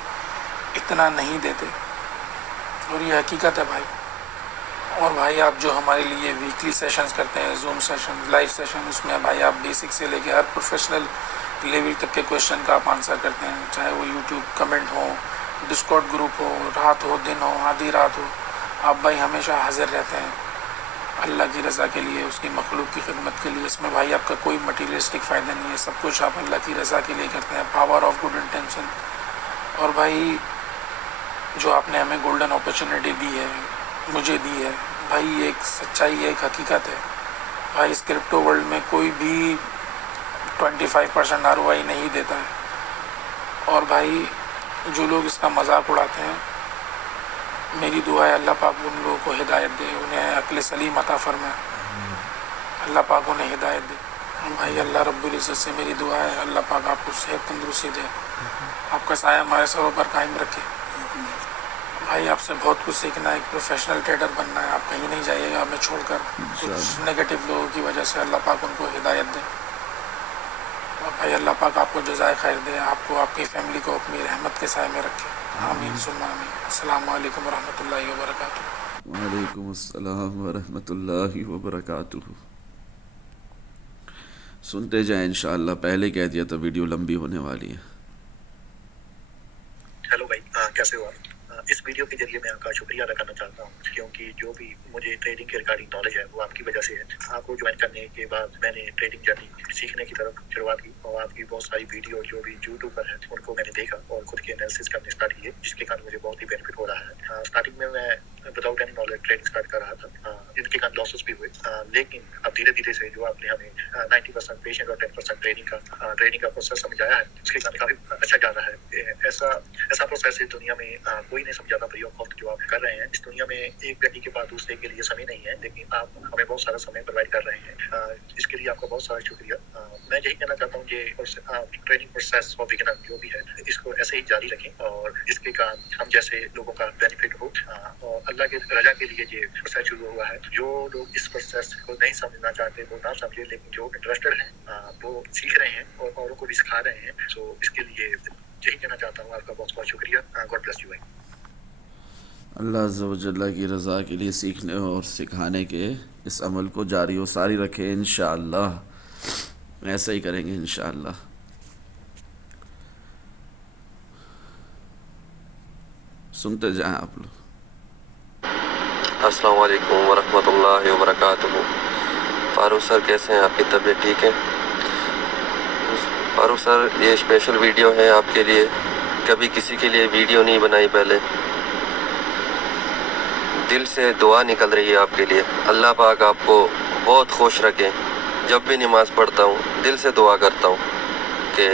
اتنا نہیں دیتے، اور یہ حقیقت ہے بھائی. اور بھائی آپ جو ہمارے لیے ویکلی سیشنز کرتے ہیں، زوم سیشن، لائیو سیشن، اس میں بھائی آپ بیسک سے لے کے ہر پروفیشنل لیول تک کے کویشچن کا آپ آنسر کرتے ہیں، چاہے وہ یوٹیوب کمنٹ ہو، ڈسکارڈ گروپ ہو، رات ہو دن ہو آدھی رات ہو، آپ بھائی ہمیشہ حاضر رہتے ہیں اللہ کی رضا کے لیے، اس کی مخلوق کی خدمت کے لیے. اس میں بھائی آپ کا کوئی مٹیریلسٹک فائدہ نہیں ہے، سب کچھ آپ اللہ کی رضا کے لیے کرتے ہیں، پاور آف گڈ انٹینشن. اور بھائی جو آپ نے ہمیں گولڈن اپرچونیٹی دی ہے، مجھے دی ہے بھائی، یہ ایک سچائی ہے، ایک حقیقت ہے بھائی. اس کرپٹو ورلڈ میں کوئی بھی 25% ROI نہیں دیتا ہے. اور بھائی جو لوگ اس کا مذاق اڑاتے ہیں، میری دعا ہے اللہ پاک ان لوگوں کو ہدایت دے، انہیں عقل سلیم عطا فرمائے، اللہ پاک انہیں ہدایت دے. بھائی اللہ رب العزت سے میری دعا ہے اللہ پاک آپ کو صحت تندرستی دے، آپ کا سایہ ہمارے سروں پر قائم رکھے. بھائی آپ سے بہت کچھ سیکھنا ہے، ایک پروفیشنل ٹریڈر بننا ہے. آپ کہیں نہیں جائیے گا ہمیں چھوڑ کر، کچھ نگیٹو لوگوں کی وجہ سے اللہ پاک ان کو ہدایت دے. اور بھائی اللہ پاک آپ کو جزائے خیر دے، آپ کو، آپ کی فیملی کو اپنی رحمت کے سائے میں رکھے. آمین ثم آمین. السلام علیکم ورحمۃ اللہ وبرکاتہ. وعلیکم السلام ورحمۃ اللہ وبرکاتہ. سنتے جائیں انشاءاللہ. پہلے کہہ دیا تھا ویڈیو لمبی ہونے والی ہے. ہیلو بھائی، کیسے ہو آپ؟ اس ویڈیو کے ذریعے میں آپ کا شکریہ ادا کرنا چاہتا ہوں، کیونکہ جو بھی مجھے ٹریڈنگ کے ریگارڈنگ نالج ہے وہ آپ کی وجہ سے ہے. آپ کو جوائن کرنے کے بعد میں نے ٹریڈنگ جرنی سیکھنے کی طرف شروعات کی، اور آپ کی بہت ساری ویڈیو جو بھی یوٹیوب پر ہیں ان کو میں نے دیکھا اور خود کی انالیسس کرنے اسٹارٹ کیے، جس کے کارن مجھے بہت ہی بینیفٹ ہو رہا ہے. اسٹارٹنگ میں without any knowledge trading start کر رہا تھا، جن کے کارن لاسز بھی ہوئے، لیکن اب دھیرے دھیرے سے جو آپ نے ہمیں 90% پیشنٹ اور 10% ٹریڈنگ کا پروسیس سمجھایا ہے، اس کے کارن کافی اچھا جا رہا ہے. ایسا پروسیس اس دنیا میں کوئی نہیں سمجھاتا فری آف کاسٹ جو آپ کر رہے ہیں. اس دنیا میں ایک ویکتی کے پاس دوسرے کے لیے سمے نہیں ہے، لیکن آپ ہمیں بہت سارا سمے پرووائڈ کر رہے ہیں. اس کے لیے آپ کا بہت سارا شکریہ. میں یہی کہنا چاہتا ہوں کہ ٹریننگ پروسیس اور بگنر جو بھی ہے اس کو ایسے ہی جاری رکھیں، اور اس کے کارن ہم جیسے لوگوں کا بینیفٹ ہو. اور اللہ کے رضا کے لیے یہ پروسیس شروع ہوا ہے. جو لوگ اس پروسیس کو نہیں سمجھنا چاہتے وہ نہ سمجھے، لیکن جو انٹرسٹڈ ہیں وہ سیکھ رہے ہیں اور اوروں کو بھی سکھا رہے ہیں. سو اس کے لیے یہی کہنا چاہتا ہوں. آپ کا بہت بہت شکریہ. گاڈ بلیس یو بھائی. اللہ عز و جل کی رضا کے لیے سیکھنے اور سکھانے کے اس عمل کو جاری و ساری رکھے انشاءاللہ. ایسا ہی کریں گے انشاءاللہ. سنتے جائیں آپ لوگ. السلام علیکم ورحمۃ اللہ وبرکاتہ. فاروق سر کیسے ہیں؟ آپ کی طبیعت ٹھیک ہے؟ فاروق سر یہ اسپیشل ویڈیو ہے آپ کے لیے. کبھی کسی کے لیے ویڈیو نہیں بنائی پہلے. دل سے دعا نکل رہی ہے آپ کے لیے. اللہ پاک آپ کو بہت خوش رکھے. جب بھی نماز پڑھتا ہوں دل سے دعا کرتا ہوں کہ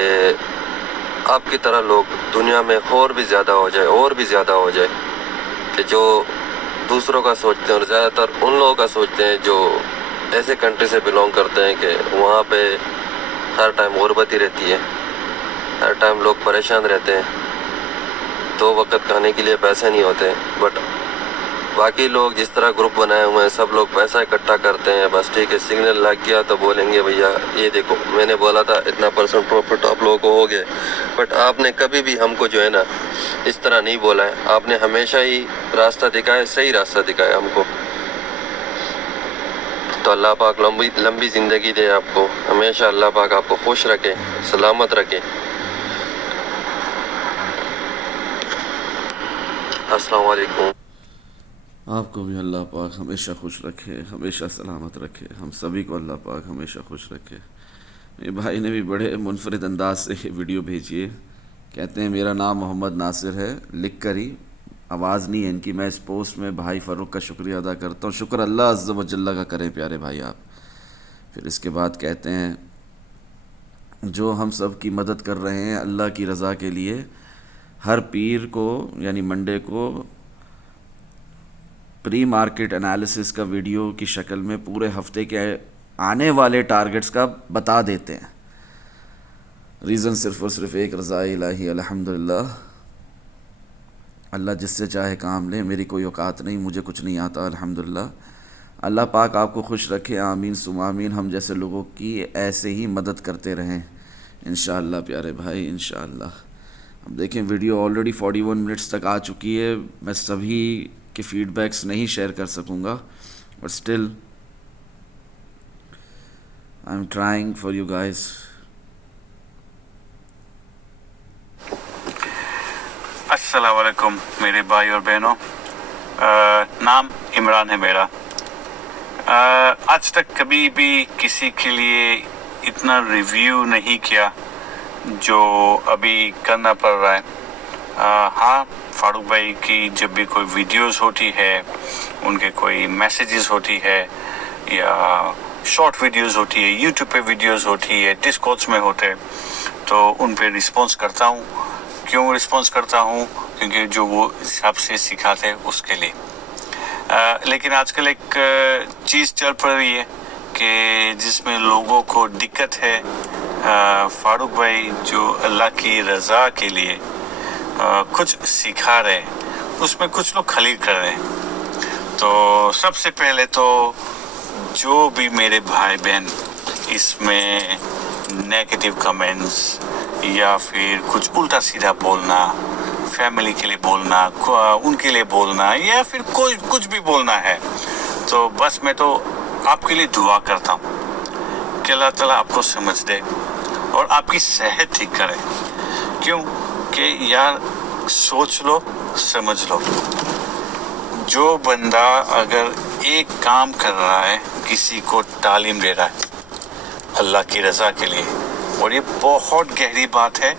آپ کی طرح لوگ دنیا میں اور بھی زیادہ ہو جائے کہ جو دوسروں کا سوچتے ہیں، اور زیادہ تر ان لوگوں کا سوچتے ہیں جو ایسے کنٹری سے بلونگ کرتے ہیں کہ وہاں پہ ہر ٹائم غربت ہی رہتی ہے، ہر ٹائم لوگ پریشان رہتے ہیں، 2 وقت کھانے کے لیے پیسے نہیں ہوتے. بٹ باقی لوگ جس طرح گروپ بنائے ہوئے ہیں سب لوگ پیسہ اکٹھا کرتے ہیں، بس ٹھیک ہے سگنل لگ گیا تو بولیں گے بھیا یہ دیکھو میں نے بولا تھا اتنا پرسنٹ پروفٹ آپ لوگوں کو ہو گئے، بٹ آپ نے کبھی بھی ہم کو جو ہے نا اس طرح نہیں بولا ہے، آپ نے ہمیشہ ہی راستہ دکھایا، صحیح راستہ دکھایا ہم کو. تو اللہ پاک لمبی زندگی دے آپ کو، ہمیشہ اللہ پاک آپ کو خوش رکھے، سلامت رکھے. السلام علیکم. آپ کو بھی اللہ پاک ہمیشہ خوش رکھے، ہمیشہ سلامت رکھے، ہم سبھی کو اللہ پاک ہمیشہ خوش رکھے. میرے بھائی نے بھی بڑے منفرد انداز سے یہ ویڈیو بھیجی ہے. کہتے ہیں میرا نام محمد ناصر ہے، لکھ کر ہی آواز نہیں ہے ان کی. میں اس پوسٹ میں بھائی فاروق کا شکریہ ادا کرتا ہوں. شکر اللہ عز و جل کا کریں پیارے بھائی آپ. پھر اس کے بعد کہتے ہیں جو ہم سب کی مدد کر رہے ہیں اللہ کی رضا کے لیے، ہر پیر کو یعنی منڈے کو پری مارکیٹ انالیسس کا ویڈیو کی شکل میں پورے ہفتے کے آنے والے ٹارگٹس کا بتا دیتے ہیں. ریزن صرف اور صرف ایک، رضا الہی. الحمدللہ اللہ جس سے چاہے کام لے، میری کوئی اوقات نہیں، مجھے کچھ نہیں آتا. الحمدللہ اللہ پاک آپ کو خوش رکھے، آمین ثم آمین. ہم جیسے لوگوں کی ایسے ہی مدد کرتے رہیں انشاءاللہ پیارے بھائی انشاءاللہ. اب دیکھیں ویڈیو آلریڈی 41 منٹس تک آ چکی ہے. میں سبھی کے فیڈ بیکس نہیں شیئر کر سکوں گا، but still I am trying for you guys. السلام علیکم میرے بھائی اور بہنوں، نام عمران ہے میرا. آج تک کبھی بھی کسی کے لیے اتنا ریویو نہیں کیا جو ابھی کرنا پڑ رہا ہے. ہاں فاروق بھائی کی جب بھی کوئی ویڈیوز ہوتی ہے، ان کے کوئی میسیجز ہوتی ہے یا شارٹ ویڈیوز ہوتی ہے، یوٹیوب پہ ویڈیوز ہوتی ہے، ڈسکورڈز میں ہوتے، تو ان پہ رسپانس کرتا ہوں. کیوں رسپانس کرتا ہوں؟ کیونکہ جو وہ حساب سے سکھاتے اس کے لیے. لیکن آج کل ایک چیز چل پڑ رہی ہے کہ جس میں لوگوں کو دقت ہے. فاروق بھائی جو اللہ کی رضا کے لیے کچھ سکھا رہے ہیں، اس میں کچھ لوگ خلیل کر رہے ہیں. تو سب سے پہلے تو جو بھی میرے بھائی بہن اس میں نیگیٹو کمنٹس یا پھر کچھ الٹا سیدھا بولنا، فیملی کے لیے بولنا، ان کے لیے بولنا یا پھر کوئی کچھ بھی بولنا ہے، تو بس میں تو آپ کے لیے دعا کرتا ہوں کہ اللہ تعالیٰ آپ کو سمجھ دے اور آپ کی صحت ٹھیک کرے. کیوں کہ یار سوچ لو، سمجھ لو، جو بندہ اگر ایک کام کر رہا ہے، کسی کو تعلیم دے رہا ہے اللہ کی رضا کے لیے، اور یہ بہت گہری بات ہے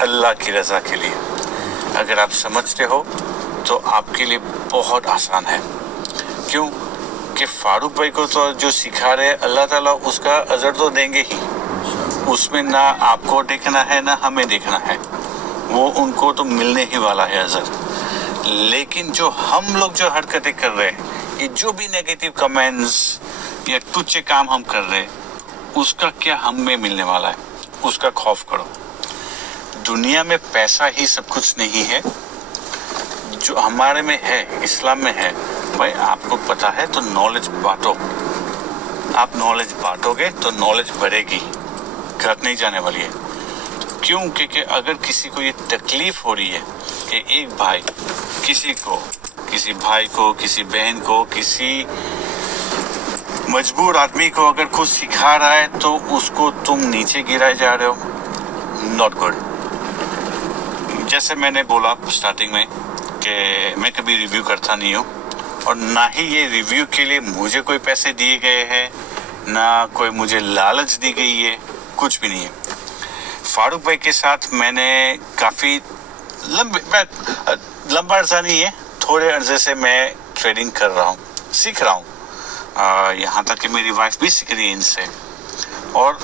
اللہ کی رضا کے لیے، اگر آپ سمجھتے ہو تو آپ کے لیے بہت آسان ہے. کیوں کہ فاروق بھائی کو تو جو سکھا رہے اللہ تعالیٰ اس کا اجر تو دیں گے ہی. اس میں نہ آپ کو دیکھنا ہے نہ ہمیں دیکھنا ہے، وہ ان کو تو ملنے ہی والا ہے اجر. لیکن جو ہم لوگ جو حرکتیں کر رہے ہیں، یہ جو بھی نیگیٹو کمنٹس یا تچھے کام ہم کر رہے ہیں، اس کا کیا ہمیں ملنے والا ہے، اس کا خوف کرو. دنیا میں پیسہ ہی سب کچھ نہیں ہے. جو ہمارے میں ہے، اسلام میں ہے، بھائی آپ کو پتہ ہے تو نالج بانٹو. آپ نالج بانٹو گے تو نالج بڑھے گی، گھٹ نہیں جانے والی ہے. کیوں کہ اگر کسی کو یہ تکلیف ہو رہی ہے کہ ایک بھائی کسی کو، کسی بھائی کو، کسی بہن کو، کسی مجبور آدمی کو اگر کچھ سکھا رہا ہے تو اس کو تم نیچے گرائے جا رہے ہو، ناٹ گڈ. جیسے میں نے بولا سٹارٹنگ میں کہ میں کبھی ریویو کرتا نہیں ہوں، اور نہ ہی یہ ریویو کے لیے مجھے کوئی پیسے دیے گئے ہیں، نہ کوئی مجھے لالچ دی گئی ہے، کچھ بھی نہیں ہے. فاروق بھائی کے ساتھ میں نے کافی لمبا عرصہ نہیں ہے، تھوڑے عرصے سے میں ٹریڈنگ کر رہا ہوں، سیکھ رہا ہوں. یہاں تک کہ میری وائف بھی سیکھ رہی ہے ان سے. اور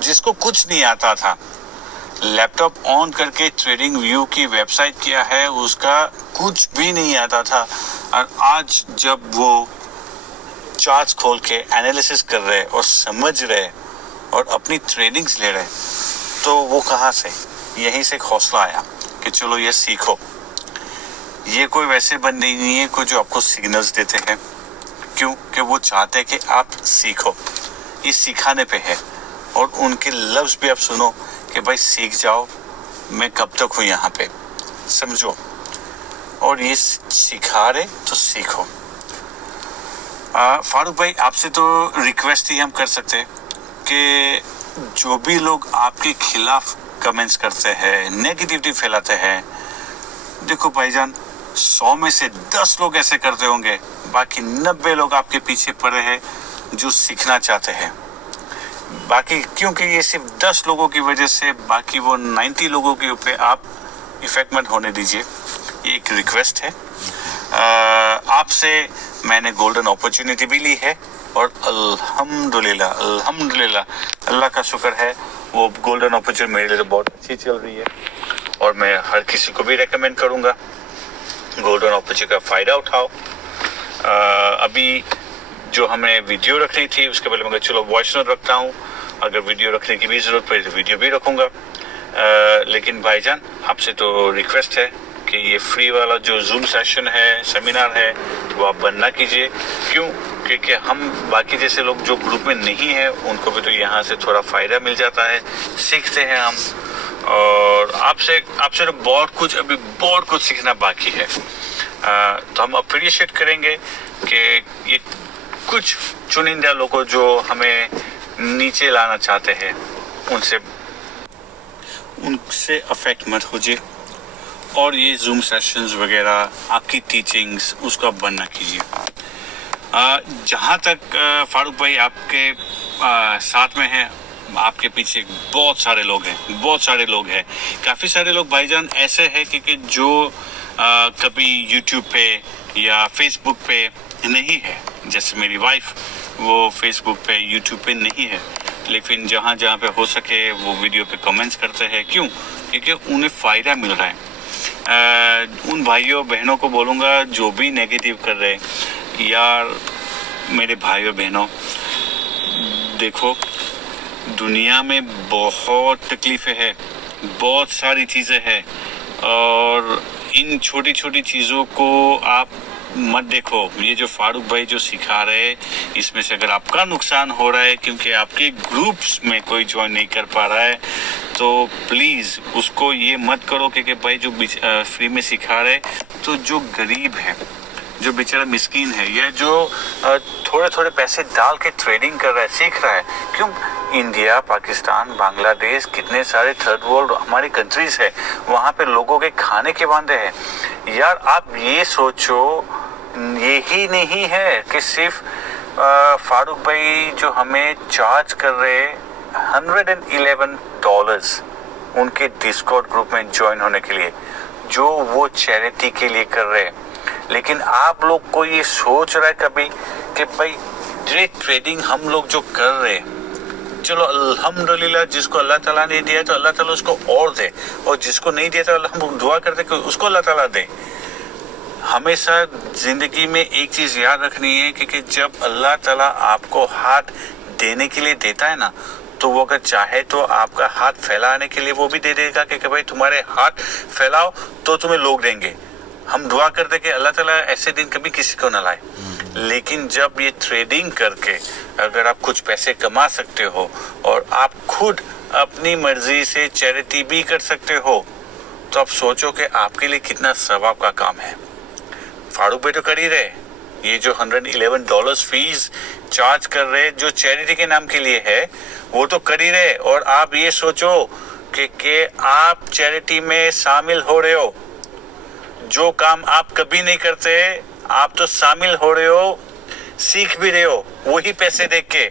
جس کو کچھ نہیں آتا تھا، لیپ ٹاپ آن کر کے ٹریڈنگ ویو کی ویب سائٹ کیا ہے، اس کا کچھ بھی نہیں آتا تھا، اور آج جب وہ چارٹس کھول کے انالیسس کر رہے اور سمجھ رہے اور اپنی ٹریڈنگز لے رہے، تو وہ کہاں سے؟ یہیں سے ایک حوصلہ آیا کہ چلو یہ سیکھو. ये कोई वैसे बंदे नहीं है कोई जो आपको सिग्नल्स देते हैं, क्यों कि वो चाहते हैं कि आप सीखो, ये सिखाने पे है। और उनके लफ्ज़ भी आप सुनो कि भाई सीख जाओ, मैं कब तक हूँ यहाँ पे, समझो। और ये सिखा रहे तो सीखो। फारूक भाई आपसे तो रिक्वेस्ट ही हम कर सकते हैं कि जो भी लोग आपके खिलाफ कमेंट्स करते हैं, नेगेटिविटी फैलाते हैं, देखो भाईजान 100 में से 10 लोग ऐसे करते होंगे, बाकी 90 लोग आपके पीछे पड़े हैं जो सीखना चाहते हैं। बाकी क्योंकि ये सिर्फ 10 लोगों की वजह से बाकी वो 90 लोगों के ऊपर आप इफेक्ट मत होने दीजिए, ये एक रिक्वेस्ट है। आपसे मैंने गोल्डन अपॉर्चुनिटी भी ली है और अल्हम्दुलिल्लाह अल्लाह का शुक्र है, वो गोल्डन अपॉर्चुनिटी मेरे लिए बहुत अच्छी चल रही है और मैं हर किसी को भी रेकमेंड करूँगा गोल्डन अपॉर्चुनिटी का फ़ायदा उठाओ। अभी जो हमें वीडियो रखनी थी उसके पहले मैं चलो वॉइस नोट रखता हूँ, अगर वीडियो रखने की भी ज़रूरत पड़े तो वीडियो भी रखूँगा। लेकिन भाईजान आपसे तो रिक्वेस्ट है कि ये फ्री वाला जो जूम सेशन है, सेमिनार है, वो आप बंद ना कीजिए। क्यों? क्योंकि हम बाकी जैसे लोग जो ग्रुप में नहीं है उनको भी तो यहाँ से थोड़ा फ़ायदा मिल जाता है, सीखते हैं हम। और आपसे तो बहुत कुछ सीखना बाकी है। तो हम अप्रिशिएट करेंगे कि ये कुछ चुनिंदा लोगों जो हमें नीचे लाना चाहते हैं उनसे अफेक्ट मत होइए और ये जूम सेशंस वगैरह आपकी टीचिंग्स उसको आप बंद ना कीजिए। जहाँ तक फारूक भाई आपके साथ में हैं, आपके पीछे बहुत सारे लोग हैं, काफ़ी सारे लोग भाईजान ऐसे हैं कि जो कभी यूट्यूब पे या फेसबुक पे नहीं है, जैसे मेरी वाइफ वो फेसबुक पे यूट्यूब पे नहीं है, लेकिन जहाँ पे हो सके वो वीडियो पे कमेंट्स करते हैं। क्यों? क्योंकि उन्हें फ़ायदा मिल रहा है। उन भाइयों बहनों को बोलूँगा जो भी नेगेटिव कर रहे हैं, यार मेरे भाइयों बहनों देखो, दुनिया में बहुत तकलीफ़ें हैं, बहुत सारी चीज़ें हैं और इन छोटी छोटी चीज़ों को आप मत देखो। ये जो फारूक भाई जो सिखा रहे हैं इसमें से अगर आपका नुकसान हो रहा है क्योंकि आपके ग्रुप्स में कोई ज्वाइन नहीं कर पा रहा है तो प्लीज़ उसको ये मत करो कि भाई जो फ्री में सिखा रहे तो जो गरीब है, जो बेचारा मिस्कीन है, या जो थोड़े थोड़े पैसे डाल के ट्रेडिंग कर रहा है, सीख रहा है। क्यों? इंडिया, पाकिस्तान, बांग्लादेश, कितने सारे थर्ड वर्ल्ड हमारी कंट्रीज़ है, वहाँ पे लोगों के खाने के वादे हैं। यार आप ये सोचो, यही नहीं है कि सिर्फ फारूक भाई जो हमें चार्ज कर रहे $111 उनके डिस्कॉर्ड ग्रुप में ज्वाइन होने के लिए, जो वो चैरिटी के लिए कर रहे हैं। लेकिन आप लोग को ये सोच रहा है कभी कि भाई ये ट्रेडिंग हम लोग जो कर रहे हैं, चलो अल्हम्दुलिल्लाह जिसको अल्लाह ताला ने दिया तो अल्लाह ताला उसको और दे, और जिसको नहीं दिया तो हम दुआ करते कि उसको अल्लाह ताला दे। हमेशा ज़िंदगी में एक चीज़ याद रखनी है कि जब अल्लाह ताला आपको हाथ देने के लिए देता है ना, तो वो अगर चाहे तो आपका हाथ फैलाने के लिए वो भी दे देगा कि भाई तुम्हारे हाथ फैलाओ तो तुम्हें लोग देंगे। हम दुआ करते कि अल्लाह ताला ऐसे दिन कभी किसी को ना लाए। लेकिन जब ये ट्रेडिंग करके अगर आप कुछ पैसे कमा सकते हो और आप खुद अपनी मर्जी से चैरिटी भी कर सकते हो, तो आप सोचो कि आपके लिए कितना सवाब का काम है। फारूक भाई तो कर ही रहे, ये जो $111 फीस चार्ज कर रहे जो चैरिटी के नाम के लिए है वो तो कर ही रहे। और आप ये सोचो कि आप चैरिटी में शामिल हो रहे हो, जो काम आप कभी नहीं करते आप तो शामिल हो रहे हो, सीख भी रहे हो वही पैसे देख के।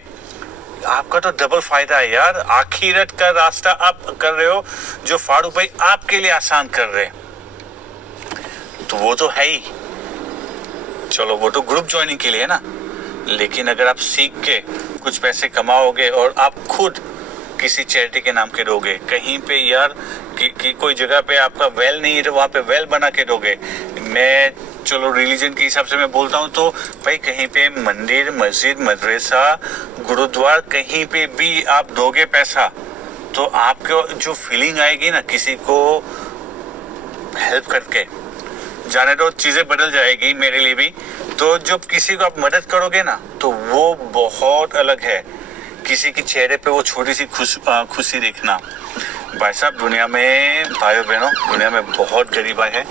आपका तो डबल फायदा है यार, आखिरत का रास्ता आप कर रहे हो जो फारूक भाई आपके लिए आसान कर रहे हैं, तो वो तो है ही। चलो वो तो ग्रुप ज्वाइनिंग के लिए है ना, लेकिन अगर आप सीख के कुछ पैसे कमाओगे और आप खुद किसी चैरिटी के नाम के दोगे, कहीं पे यार कि कोई जगह पे आपका वेल नहीं है तो वहाँ पे वेल बना के दोगे। मैं चलो रिलीजन के हिसाब से मैं बोलता हूँ तो भाई कहीं पे मंदिर, मस्जिद, मदरसा, गुरुद्वार कहीं पे भी आप दोगे पैसा, तो आपको जो फीलिंग आएगी ना किसी को हेल्प करके, जाने दो, चीज़ें बदल जाएगी मेरे लिए भी। तो जब किसी को आप मदद करोगे ना तो वो बहुत अलग है, किसी के चेहरे पे वो छोटी सी खुशी देखना। भाई साहब, दुनिया में भाइयों बहनों, दुनिया में बहुत गरीबाई है।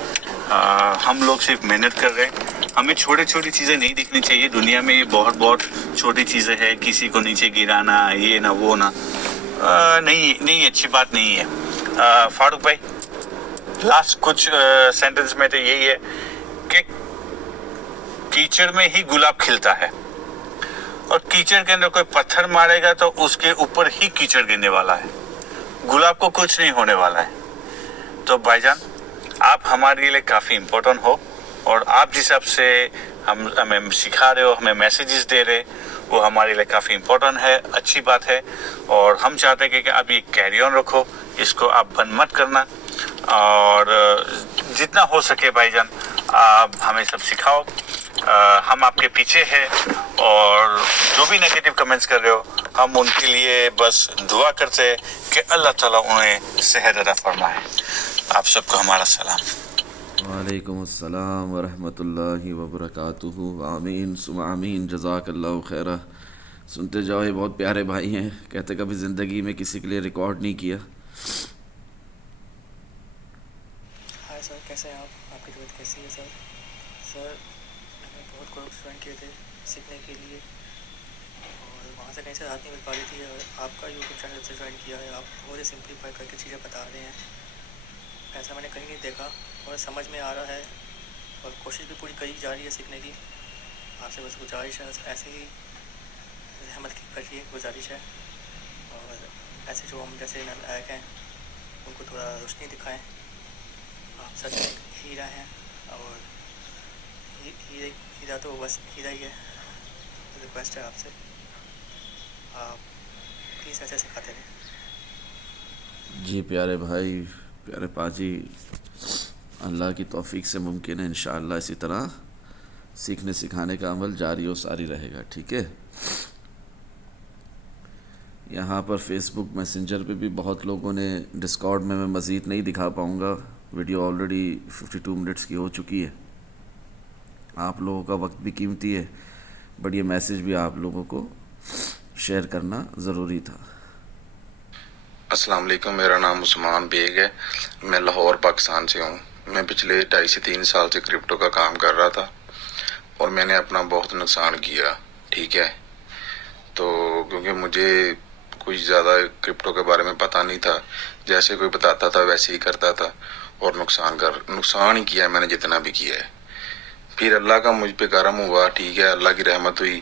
हम लोग सिर्फ मेहनत कर रहे हैं, हमें छोटी छोटी चीज़ें नहीं देखनी चाहिए। दुनिया में ये बहुत बहुत छोटी चीज़ें हैं, किसी को नीचे गिराना, ये ना वो ना, नहीं अच्छी बात नहीं है। फारूक भाई, लास्ट कुछ सेंटेंस में तो यही है कि कीचड़ में ही गुलाब खिलता है, और कीचड़ के अंदर कोई पत्थर मारेगा तो उसके ऊपर ही कीचड़ गिरने वाला है, गुलाब को कुछ नहीं होने वाला है। तो भाईजान, आप हमारे लिए काफ़ी इम्पोर्टेंट हो, और आप जिस हिसाब से हमें सिखा रहे हो, हमें मैसेजेस दे रहे, वो हमारे लिए काफ़ी इम्पोर्टेंट है, अच्छी बात है। और हम चाहते हैं कि आप ये कैरी ऑन रखो, इसको आप बंद मत करना, और जितना हो सके भाईजान आप हमें सब सिखाओ। हम आपके पीछे हैं, और जो भी नेगेटिव कमेंट्स कर रहे हो, हम उनके लिए बस दुआ करते हैं कि अल्लाह ताला उन्हें सेहत अता फरमाए। आप सबको हमारा सलाम। वालेकुम अस्सलाम व रहमतुल्लाहि व बरकातुहू। आमीन सुम्मा आमीन, जज़ाकल्लाहु खैरा। सुनते जाओ, ये बहुत प्यारे भाई हैं, कहते कभी ज़िंदगी में किसी के लिए रिकॉर्ड नहीं किया। हाय सर, कैसे हैं आप? आपकी तबीयत कैसी है सर? सर, मैंने बहुत कोर्स ज्वाइन किए थे सीखने के लिए, और वहाँ से कहीं से राहत नहीं मिल पा रही थी, और आपका यूट्यूब चैनल से ज्वाइन किया है। आप बहुत ही सिंपलीफाई करके चीज़ें बता रहे हैं, ऐसा मैंने कहीं नहीं देखा, और समझ में आ रहा है, और कोशिश भी पूरी करी जा रही है सीखने की। आपसे बस गुजारिश है, ऐसे ही रहमत की करिए, गुजारिश है। और ऐसे जो हम जैसे नालायक हैं उनको थोड़ा रोशनी दिखाएं। आप सच में हीरा हैं, और हीरा तो बस हीरा ही है। रिक्वेस्ट है आपसे, आप प्लीज़ ऐसे सिखाते रहें। जी प्यारे भाई, प्यारे पाजी, अल्लाह की तौफीक से मुमकिन है इंशाअल्लाह इसी तरह सीखने सिखाने का अमल जारी और सारी रहेगा, ठीक है। यहाँ पर फेसबुक मैसेंजर पे भी बहुत लोगों ने, डिस्कॉर्ड में मैं मज़ीद नहीं दिखा पाऊँगा, वीडियो ऑलरेडी 52 मिनट्स की हो चुकी है। आप लोगों का वक्त भी कीमती है, बट ये मैसेज भी आप लोगों को शेयर करना ज़रूरी था। अस्सलाम वालेकुम, मेरा नाम उस्मान बेग है, मैं लाहौर पाकिस्तान से हूँ। मैं पिछले 2.5 से 3 साल से क्रिप्टो का काम कर रहा था, और मैंने अपना बहुत नुकसान किया, ठीक है। तो क्योंकि मुझे कुछ ज़्यादा क्रिप्टो के बारे में पता नहीं था, जैसे कोई बताता था वैसे ही करता था, और नुकसान ही किया मैंने जितना भी किया है। फिर अल्लाह का मुझ पे करम हुआ, ठीक है, अल्लाह की रहमत हुई,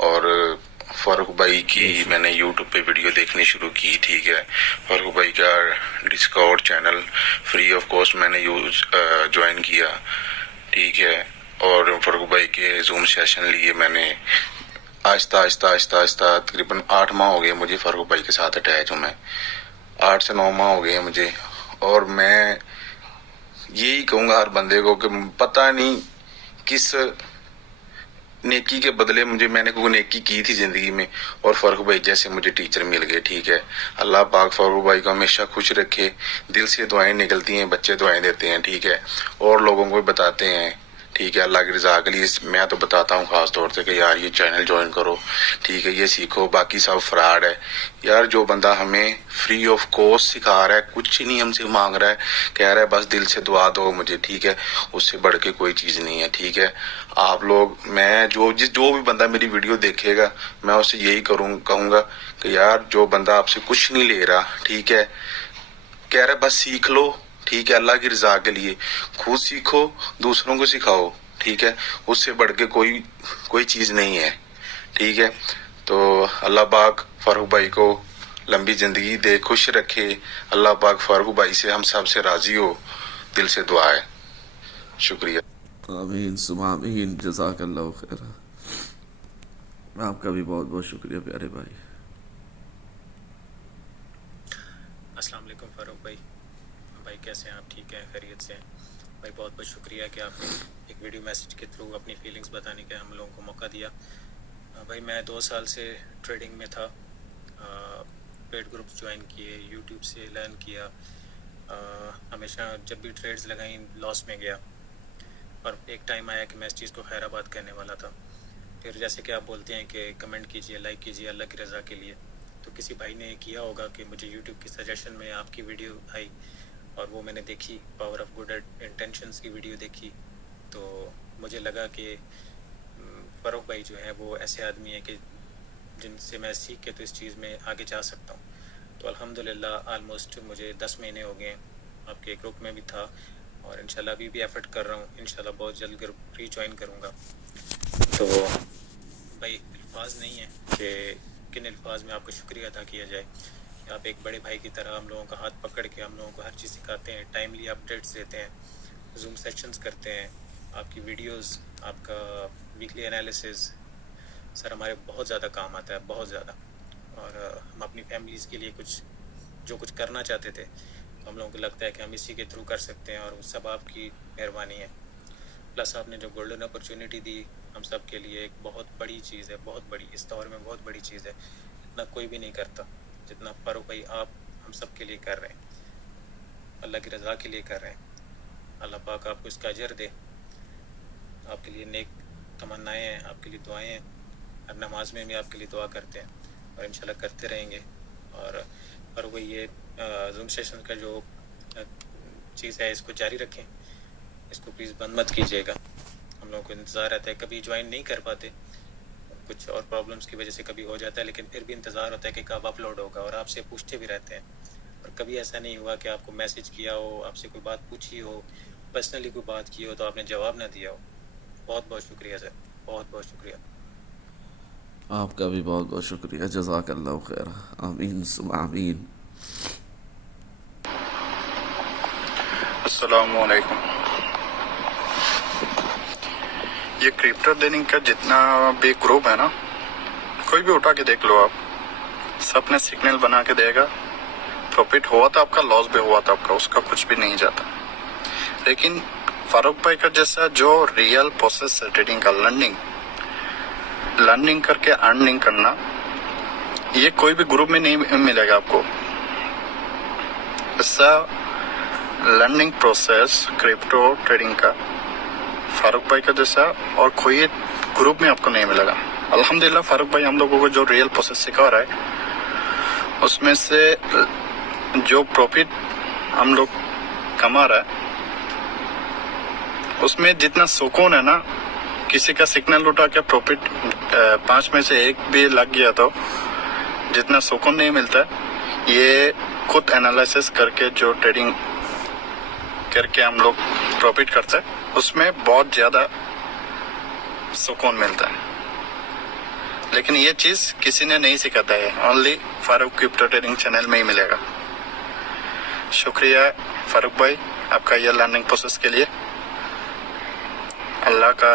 और फारूक भाई की मैंने यूट्यूब पे वीडियो देखनी शुरू की, ठीक है। फारूक भाई का Discord channel free of cost मैंने ज्वाइन किया, ठीक है। और फारूक भाई के जूम सेशन लिए मैंने। आहिस्ता तकरीबन 8 माह हो गए मुझे फारूक भाई के साथ अटैच हूँ मैं, 8 से 9 माह हो गए हैं मुझे। और मैं यही कहूँगा हर बंदे को कि पता नहीं किस नेकी के बदले मैंने कोई नेकी की थी ज़िंदगी में, और फारूक भाई जैसे मुझे टीचर मिल गए, ठीक है। अल्लाह पाक फारूक भाई को हमेशा खुश रखे। दिल से दुआएं निकलती हैं, बच्चे दुआएं देते हैं, ठीक है, और लोगों को भी बताते हैं, ठीक है, अल्लाह की रज़ा के लिए। मैं तो बताता हूँ ख़ास तौर से कि यार ये चैनल ज्वाइन करो, ठीक है, ये सीखो, बाकी सब फ्रॉड है यार। जो बंदा हमें फ्री ऑफ कॉस्ट सिखा रहा है, कुछ ही नहीं हमसे मांग रहा है, कह रहा है बस दिल से दुआ दो मुझे, ठीक है, उससे बढ़ के कोई चीज़ नहीं है, ठीक है। आप लोग, मैं जो भी बंदा मेरी वीडियो देखेगा, मैं उससे यही कहूँगा कि यार जो बंदा आपसे कुछ नहीं ले रहा, ठीक है, कह रहा है बस सीख लो, ठीक है, अल्लाह की रज़ा के लिए, खुद सीखो, दूसरों को सिखाओ, ठीक है, उससे बढ़ के कोई चीज़ नहीं है, ठीक है। तो अल्लाह पाक फारूक भाई को लंबी ज़िंदगी दे, खुश रखे। अल्लाह पाक फारूक भाई से, हम सब से राज़ी हो, दिल से दुआ है। शुक्रिया। आमीन सुम्मा आमीन, जज़ाकल्लाहु खैरा। आपका भी बहुत बहुत शुक्रिया प्यारे भाई। अस्सलाम वालेकुम फारूक भाई, कैसे हैं आप? ठीक हैं, खैरियत से हैं भाई? बहुत बहुत शुक्रिया कि आपने एक वीडियो मैसेज के थ्रू अपनी फीलिंग्स बताने का हम लोगों को मौका दिया। भाई मैं 2 साल से ट्रेडिंग में था, पेड ग्रुप्स ज्वाइन किए, यूट्यूब से लर्न किया, हमेशा जब भी ट्रेड्स लगाई लॉस में गया। और एक टाइम आया कि मैं इस चीज़ को खैराबाद करने वाला था। फिर जैसे कि आप बोलते हैं कि कमेंट कीजिए, लाइक कीजिए अल्लाह की रज़ा के लिए, तो किसी भाई ने किया होगा कि मुझे यूट्यूब की सजेशन में आपकी वीडियो आई और वो मैंने देखी, पावर ऑफ गुड इंटेंशंस की वीडियो देखी, तो मुझे लगा कि फ़ारूक भाई जो है वो ऐसे आदमी है कि जिनसे मैं सीख के तो इस चीज़ में आगे जा सकता हूँ। तो अल्हम्दुलिल्लाह ऑलमोस्ट मुझे 10 महीने हो गए हैं, आपके ग्रुप में भी था और इंशाल्लाह अभी भी एफ़र्ट कर रहा हूँ, इंशाल्लाह बहुत जल्द ग्रुप रीजॉइन करूँगा। तो भाई अल्फाज नहीं है कि किन अल्फाज में आपको शुक्रिया अदा किया जाए। आप एक बड़े भाई की तरह हम लोगों का हाथ पकड़ के हम लोगों को हर चीज़ सिखाते हैं, टाइमली अपडेट्स देते हैं, जूम सेशंस करते हैं, आपकी वीडियोस, आपका वीकली एनालिसिस सर हमारे बहुत ज़्यादा काम आता है, बहुत ज़्यादा। और हम अपनी फैमिलीज़ के लिए जो कुछ करना चाहते थे तो हम लोगों को लगता है कि हम इसी के थ्रू कर सकते हैं और वो सब आपकी मेहरबानी है। प्लस आपने जो गोल्डन अपॉर्चुनिटी दी हम सब के लिए एक बहुत बड़ी चीज़ है, बहुत बड़ी, इस दौर में बहुत बड़ी चीज़ है। इतना कोई भी नहीं करता जितना फ़ारूक भाई आप हम सब के लिए कर रहे हैं, अल्लाह की रज़ा के लिए कर रहे हैं। अल्लाह पाक आपको इसका अजर दे। आपके लिए नेक तमन्नाएँ हैं, आपके लिए दुआएँ हैं, हर नमाज में भी आपके लिए दुआ करते हैं और इंशाल्लाह करते रहेंगे। और वो ये जूम सेशन का जो चीज़ है इसको जारी रखें, इसको प्लीज़ बंद मत कीजिएगा। हम लोगों को इंतज़ार रहता है, कभी ज्वाइन नहीं कर पाते, कुछ और प्रॉब्लम्स की वजह से कभी हो जाता है, लेकिन फिर भी इंतज़ार होता है कि कब अपलोड होगा और आपसे पूछते भी रहते हैं। और कभी ऐसा नहीं हुआ कि आपको मैसेज किया हो, आपसे कोई बात पूछी हो, पर्सनली कोई बात की हो तो आपने जवाब ना दिया हो। बहुत बहुत शुक्रिया सर, बहुत बहुत शुक्रिया। आपका भी बहुत बहुत शुक्रिया, जज़ाकल्लाहु खैर। आमीन सुम्मा आमीन। अस्सलामु अलैकुम। ये क्रिप्टो ट्रेडिंग का जितना भी ग्रुप है ना, कोई भी उठा के देख लो आप, सब ने सिग्नल बना के देगा। प्रॉफिट हुआ था आपका, लॉस भी हुआ था आपका, उसका कुछ भी नहीं जाता। लेकिन फारूक भाई का जैसा जो रियल प्रोसेस है ट्रेडिंग का, लर्निंग करके अर्निंग करना, ये कोई भी ग्रुप में नहीं मिलेगा आपको। ऐसा लर्निंग प्रोसेस क्रिप्टो ट्रेडिंग का फारूक भाई का जैसा और कोई ग्रुप में आपको नहीं मिलेगा। अल्हम्दुलिल्लाह फारूक भाई हम लोगों को जो रियल प्रोसेस सिखा रहा है, उसमें से जो प्रॉफिट हम लोग कमा रहा है, उसमें जितना सुकून है ना, किसी का सिग्नल उठा के प्रॉफिट 5 में से 1 भी लग गया तो जितना सुकून नहीं मिलता, ये खुद एनालिसिस करके जो ट्रेडिंग करके हम लोग प्रॉफिट करते हैं, उसमें बहुत ज़्यादा सुकून मिलता है। लेकिन ये चीज़ किसी ने नहीं सिखाता है, only Farooq crypto trading channel में ही मिलेगा। शुक्रिया फारूक भाई आपका ये लर्निंग प्रोसेस के लिए। अल्लाह का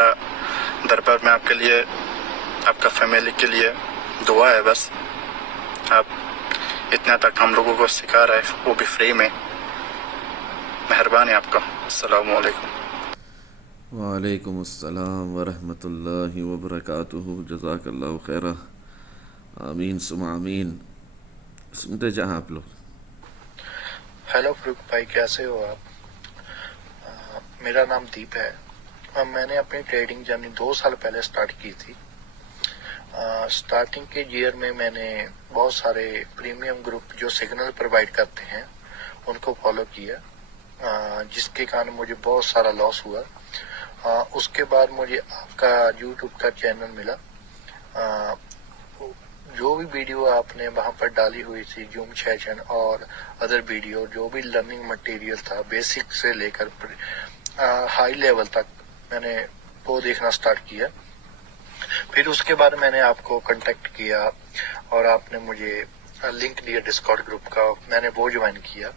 दरबार में आपके लिए, आपका फैमिली के लिए दुआ है। बस आप इतना तक हम लोगों को सिखा रहे हैं, वो भी फ्री में। मेहरबानी आपका। अस्सलामु अलैकुम। वालेकुम अस्सलाम व रहमतुल्लाहि व बरकातुहू। जज़ाकल्लाहु खैरा। आमीन सुम्मा आमीन। सुनते जाएं आप लोग। हेलो फारूक भाई, कैसे हो आप? मेरा नाम दीप है। मैंने अपनी ट्रेडिंग जर्नी 2 साल पहले स्टार्ट की थी। स्टार्टिंग के ईयर में मैंने बहुत सारे प्रीमियम ग्रुप जो सिग्नल प्रोवाइड करते हैं उनको फॉलो किया, जिसके कारण मुझे बहुत सारा लॉस हुआ। उसके बाद मुझे आपका यूट्यूब का चैनल मिला। जो भी वीडियो आपने वहाँ पर डाली हुई थी, जूम सेशन और अदर वीडियो, जो भी लर्निंग मटेरियल था बेसिक से लेकर हाई लेवल तक, मैंने वो देखना स्टार्ट किया। फिर उसके बाद मैंने आपको कांटेक्ट किया और आपने मुझे लिंक दिया डिस्कॉर्ड ग्रुप का, मैंने वो ज्वाइन किया।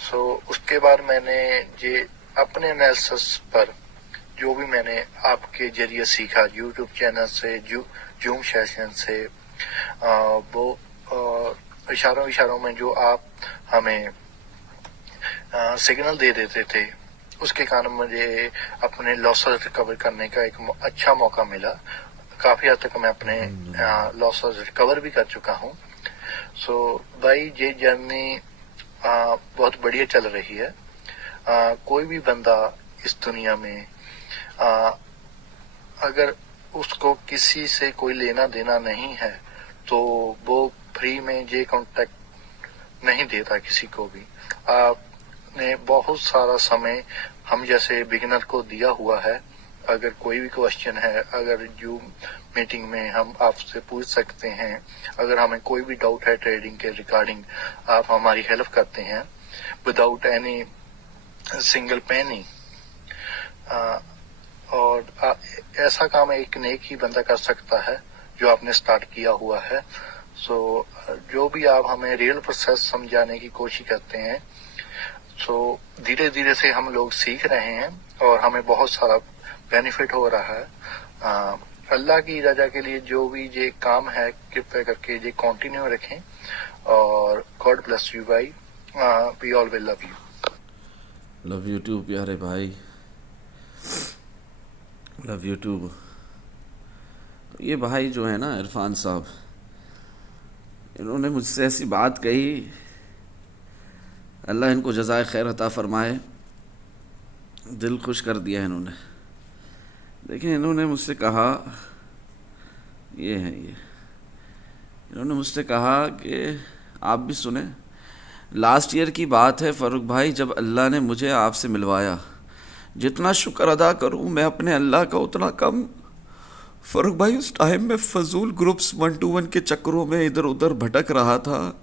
सो उसके बाद मैंने ये अपने एनालिसिस पर जो भी मैंने आपके जरिए सीखा, यूट्यूब चैनल से, जूम सेशन से, वो इशारों में जो आप हमें सिग्नल दे देते थे, उसके कारण मुझे अपने लॉसेस रिकवर करने का एक अच्छा मौका मिला। काफी हद तक मैं अपने लॉसेस रिकवर भी कर चुका हूँ। सो भाई ये जर्नी बहुत बढ़िया चल रही है। कोई भी बंदा इस दुनिया में अगर उसको किसी से कोई लेना देना नहीं है तो वो फ्री में ये कॉन्टेक्ट नहीं देता किसी को भी। आपने बहुत सारा समय हम जैसे बिगिनर को दिया हुआ है। अगर कोई भी क्वेश्चन है, अगर जूम मीटिंग में हम आपसे पूछ सकते हैं, अगर हमें कोई भी डाउट है ट्रेडिंग के रिगार्डिंग, आप हमारी हेल्प करते हैं विदाउट एनी सिंगल पेनी। और ऐसा काम एक नेक ही बंदा कर सकता है जो आपने स्टार्ट किया हुआ है। सो जो भी आप हमें रियल प्रोसेस समझाने की कोशिश करते हैं, सो धीरे धीरे से हम लोग सीख रहे हैं और हमें बहुत सारा बेनिफिट हो रहा है। अल्लाह की रजा के लिए जो भी ये काम है कृपया करके ये कंटिन्यू रखें और गॉड ब्लेस यू भाई। We all will love you. Love you too प्यारे भाई, लव यू टू। ये भाई जो है ना इरफान साहब, इन्होंने मुझसे ऐसी बात कही, अल्लाह इनको जज़ाए खैर अता फरमाए, दिल खुश कर दिया है इन्होंने। देखिए इन्होंने मुझसे कहा, ये है ये, इन्होंने मुझसे कहा कि आप भी सुने, लास्ट ईयर की बात है फ़ारूक भाई, जब अल्लाह ने मुझे आपसे मिलवाया, जितना शुक्र अदा करूं मैं अपने अल्लाह का उतना कम। फ़ारूक भाई उस टाइम में फजूल ग्रुप्स 1 to 1 के चक्करों में इधर उधर भटक रहा था,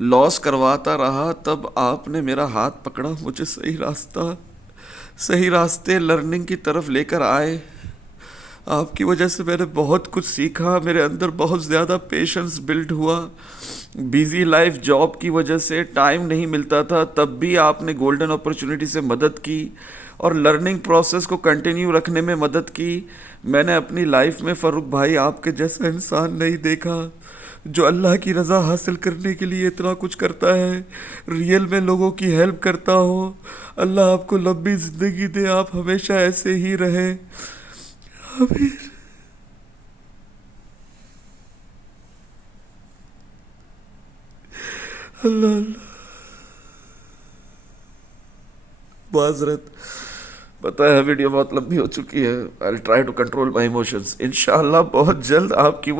लॉस करवाता रहा, तब आपने मेरा हाथ पकड़ा, मुझे सही रास्ते लर्निंग की तरफ लेकर आए। आपकी वजह से मैंने बहुत कुछ सीखा, मेरे अंदर बहुत ज़्यादा पेशेंस बिल्ड हुआ। बिज़ी लाइफ जॉब की वजह से टाइम नहीं मिलता था, तब भी आपने गोल्डन अपॉर्चुनिटी से मदद की और लर्निंग प्रोसेस को कंटिन्यू रखने में मदद की। मैंने अपनी लाइफ में फ़ारूक भाई आपके जैसा इंसान नहीं देखा जो अल्लाह की रज़ा हासिल करने के लिए इतना कुछ करता है, रियल में लोगों की हेल्प करता हो। अल्लाह आपको लंबी ज़िंदगी दे, आप हमेशा ऐसे ही रहें। आमीन। अल्लाह अल्लाह। माज़रत, पता है वीडियो बहुत लंबी हो चुकी है। I will try to control my emotions. इंशाअल्लाह बहुत जल्द आपकी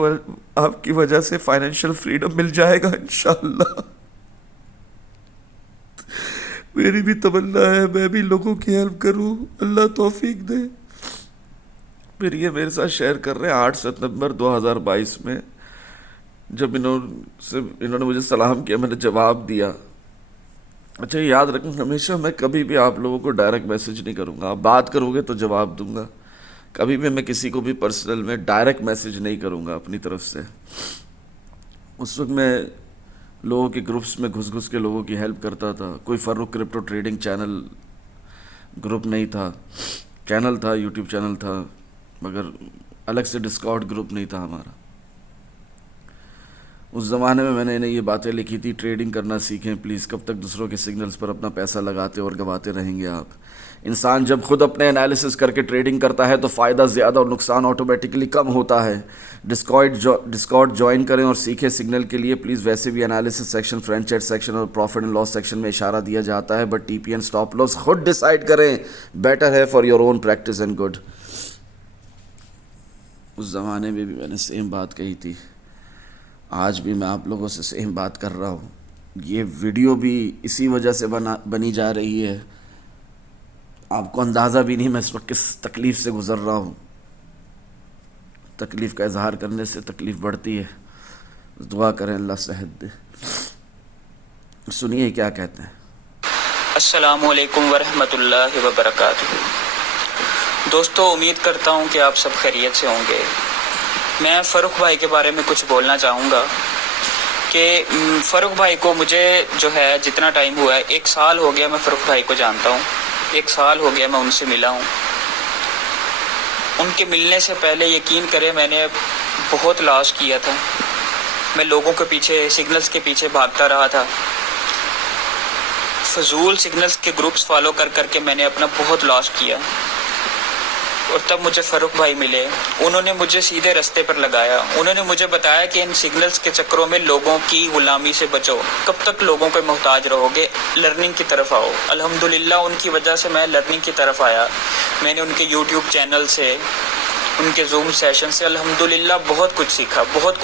वजह से फाइनेंशियल फ्रीडम मिल जाएगा इंशाअल्लाह। मेरी भी तमन्ना है मैं भी लोगों की हेल्प करूं, अल्लाह तौफीक दे। फिर ये मेरे साथ शेयर कर रहे हैं 8 सितंबर 2022 में, जब इन्होंने मुझे सलाम किया, मैंने जवाब दिया। अच्छा याद रखें, हमेशा मैं कभी भी आप लोगों को डायरेक्ट मैसेज नहीं करूँगा, आप बात करोगे तो जवाब दूंगा। कभी भी मैं किसी को भी पर्सनल में डायरेक्ट मैसेज नहीं करूँगा अपनी तरफ से। उस वक्त मैं लोगों के ग्रुप्स में घुस के लोगों की हेल्प करता था। कोई Farooq crypto trading channel group नहीं था, चैनल था, यूट्यूब चैनल था, मगर अलग से डिस्कॉर्ड ग्रुप नहीं था हमारा। उस ज़माने में मैंने इन्हें ये बातें लिखी थी, ट्रेडिंग करना सीखें प्लीज़, कब तक दूसरों के सिग्नल्स पर अपना पैसा लगाते और गवाते रहेंगे आप। इंसान जब खुद अपने एनालिसिस करके ट्रेडिंग करता है तो फ़ायदा ज़्यादा और नुकसान ऑटोमेटिकली कम होता है। डिस्कॉर्ड ज्वाइन करें और सीखें सिग्नल के लिए प्लीज़। वैसे भी analysis section, friend chat section और प्रॉफिट एंड लॉस सेक्शन में इशारा दिया जाता है, बट टीपीएन स्टॉप लॉस खुद डिसाइड करें, बेटर है for your own practice and good. उस ज़माने में भी मैंने सेम बात कही थी, आज भी मैं आप लोगों से सेम बात कर रहा हूँ। ये वीडियो भी इसी वजह से बनी जा रही है। आपको अंदाज़ा भी नहीं मैं इस वक्त किस तकलीफ़ से गुज़र रहा हूँ। तकलीफ़ का इजहार करने से तकलीफ़ बढ़ती है। दुआ करें अल्लाह सेहत दे। सुनिए क्या कहते हैं। अस्सलामु अलैकुम वरहमतुल्लाहि वबरकातुहू। दोस्तों, उम्मीद करता हूँ कि आप सब खैरियत से होंगे। मैं फ़ारूक भाई के बारे में कुछ बोलना चाहूँगा कि फ़ारूक भाई को मुझे जो है जितना टाइम हुआ है, 1 साल हो गया मैं फ़ारूक भाई को जानता हूँ। 1 साल हो गया मैं उनसे मिला हूँ। उनके मिलने से पहले यकीन करें मैंने बहुत लॉस किया था। मैं लोगों के पीछे, सिग्नल्स के पीछे भागता रहा था। फजूल सिग्नल्स के ग्रुप्स फॉलो कर करके मैंने अपना बहुत लॉस किया। اور تب مجھے فاروق بھائی ملے. انہوں نے مجھے سیدھے رستے پر لگایا. انہوں نے مجھے بتایا کہ ان سگنلز کے چکروں میں لوگوں کی غلامی سے بچو. کب تک لوگوں کے محتاج رہو گے؟ لرننگ کی طرف آؤ. الحمدللہ ان کی وجہ سے میں لرننگ کی طرف آیا. میں نے ان کے یوٹیوب چینل سے، ان کے زوم سیشن سے الحمدللہ بہت کچھ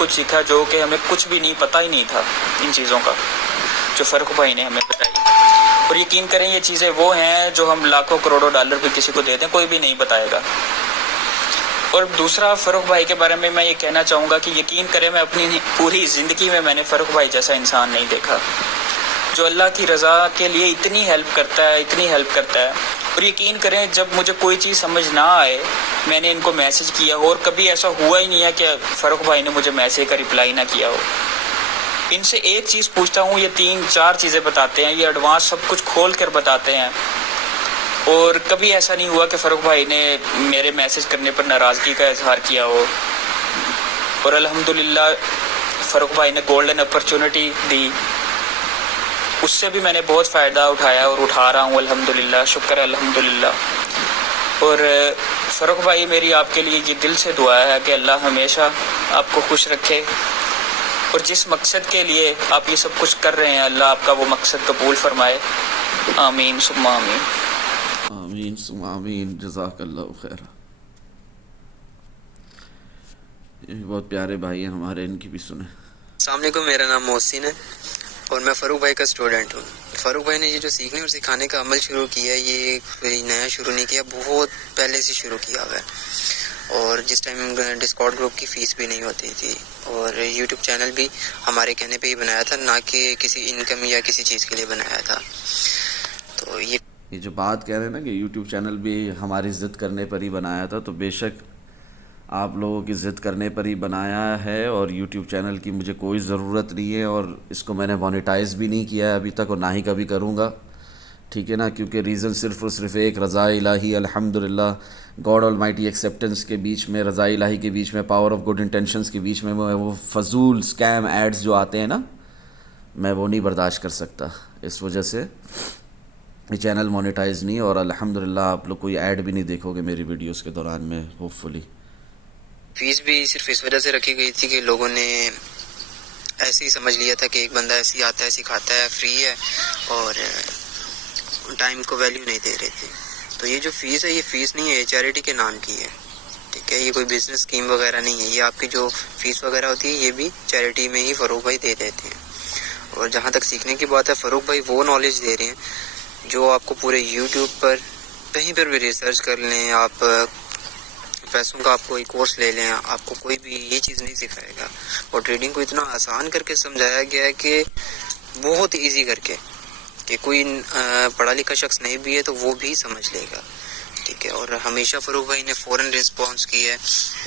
سیکھا جو کہ ہمیں کچھ بھی نہیں پتہ ہی نہیں تھا ان چیزوں کا، جو فاروق بھائی نے ہمیں بتائی. اور یقین کریں یہ چیزیں وہ ہیں جو ہم لاکھوں کروڑوں ڈالر بھی کسی کو دے دیں کوئی بھی نہیں بتائے گا. اور دوسرا، فاروق بھائی کے بارے میں یہ کہنا چاہوں گا کہ یقین کریں میں اپنی پوری زندگی میں نے فاروق بھائی جیسا انسان نہیں دیکھا جو اللہ کی رضا کے لیے اتنی ہیلپ کرتا ہے. اور یقین کریں جب مجھے کوئی چیز سمجھ نہ آئے میں نے ان کو میسج کیا ہو، اور کبھی ایسا ہوا ہی نہیں ہے کہ فاروق بھائی نے مجھے میسج کا رپلائی نہ کیا ہو. ان سے ایک چیز پوچھتا ہوں، یہ 3-4 چیزیں بتاتے ہیں، یہ ایڈوانس سب کچھ کھول کر بتاتے ہیں. اور کبھی ایسا نہیں ہوا کہ فاروق بھائی نے میرے میسج کرنے پر ناراضگی کا اظہار کیا ہو. اور الحمدللہ فاروق بھائی نے گولڈن اپرچونٹی دی، اس سے بھی میں نے بہت فائدہ اٹھایا اور اٹھا رہا ہوں الحمدللہ. شکر ہے الحمدللہ. اور فاروق بھائی میری آپ کے لیے یہ دل سے دعا ہے کہ اللہ ہمیشہ آپ کو خوش رکھے، اور جس مقصد کے لیے آپ یہ سب کچھ کر رہے ہیں اللہ آپ کا وہ مقصد قبول فرمائے. آمین ثم آمین. آمین ثم آمین. جزاک اللہ خیر. یہ بہت پیارے بھائی ہیں ہمارے، ان کی بھی سنیں. السلام علیکم، میرا نام محسن ہے اور میں فاروق بھائی کا اسٹوڈنٹ ہوں. فاروق بھائی نے یہ جو سیکھنے اور سکھانے کا عمل شروع کیا ہے یہ کوئی نیا شروع نہیں کیا، بہت پہلے سے شروع کیا ہوا ہے. اور جس ٹائم ڈسکارڈ گروپ کی فیس بھی نہیں ہوتی تھی، اور یوٹیوب چینل بھی ہمارے کہنے پہ ہی بنایا تھا، نہ کہ کسی انکم یا کسی چیز کے لیے بنایا تھا. تو یہ جو بات کہہ رہے ہیں نا کہ یوٹیوب چینل بھی ہماری ضد کرنے پر ہی بنایا تھا، تو بے شک آپ لوگوں کی ضد کرنے پر ہی بنایا ہے، اور یوٹیوب چینل کی مجھے کوئی ضرورت نہیں ہے، اور اس کو میں نے مانیٹائز بھی نہیں کیا ہے ابھی تک، اور نہ ہی کبھی کروں گا. ٹھیک ہے نا، کیونکہ ریزن صرف اور صرف ایک، رضا الہی الحمدللہ، گاڈ آل مائٹی ایکسیپٹنس کے بیچ میں، رضا الہی کے بیچ میں، پاور آف گڈ انٹینشنز کے بیچ میں وہ فضول سکیم ایڈز جو آتے ہیں نا، میں وہ نہیں برداشت کر سکتا. اس وجہ سے یہ چینل مانیٹائز نہیں، اور الحمدللہ آپ لوگ کوئی ایڈ بھی نہیں دیکھو گے میری ویڈیوز کے دوران میں ہوپ فلی. فیس بھی صرف اس وجہ سے رکھی گئی تھی کہ لوگوں نے ایسے ہی سمجھ لیا تھا کہ ایک بندہ ایسے ہی آتا ہے سکھاتا ہے فری ہے، اور ٹائم کو ویلیو نہیں دے رہے تھے. تو یہ جو فیس ہے یہ فیس نہیں ہے، یہ چیریٹی کے نام کی ہے. ٹھیک ہے، یہ کوئی بزنس اسکیم وغیرہ نہیں ہے. یہ آپ کی جو فیس وغیرہ ہوتی ہے یہ بھی چیریٹی میں ہی فاروق بھائی دے دیتے ہیں. اور جہاں تک سیکھنے کی بات ہے، فاروق بھائی وہ نالج دے رہے ہیں جو آپ کو پورے یوٹیوب پر کہیں پر بھی ریسرچ کر لیں، آپ پیسوں کا آپ کوئی کورس لے لیں، آپ کو کوئی بھی یہ چیز نہیں سکھائے گا. اور ٹریڈنگ کو اتنا آسان کر کے سمجھایا گیا ہے کہ بہت ایزی کر کے، کہ کوئی پڑھا لکھا شخص نہیں بھی ہے تو وہ بھی سمجھ لے گا. ٹھیک ہے. اور ہمیشہ فاروق بھائی نے فوراً رسپانس کی ہے،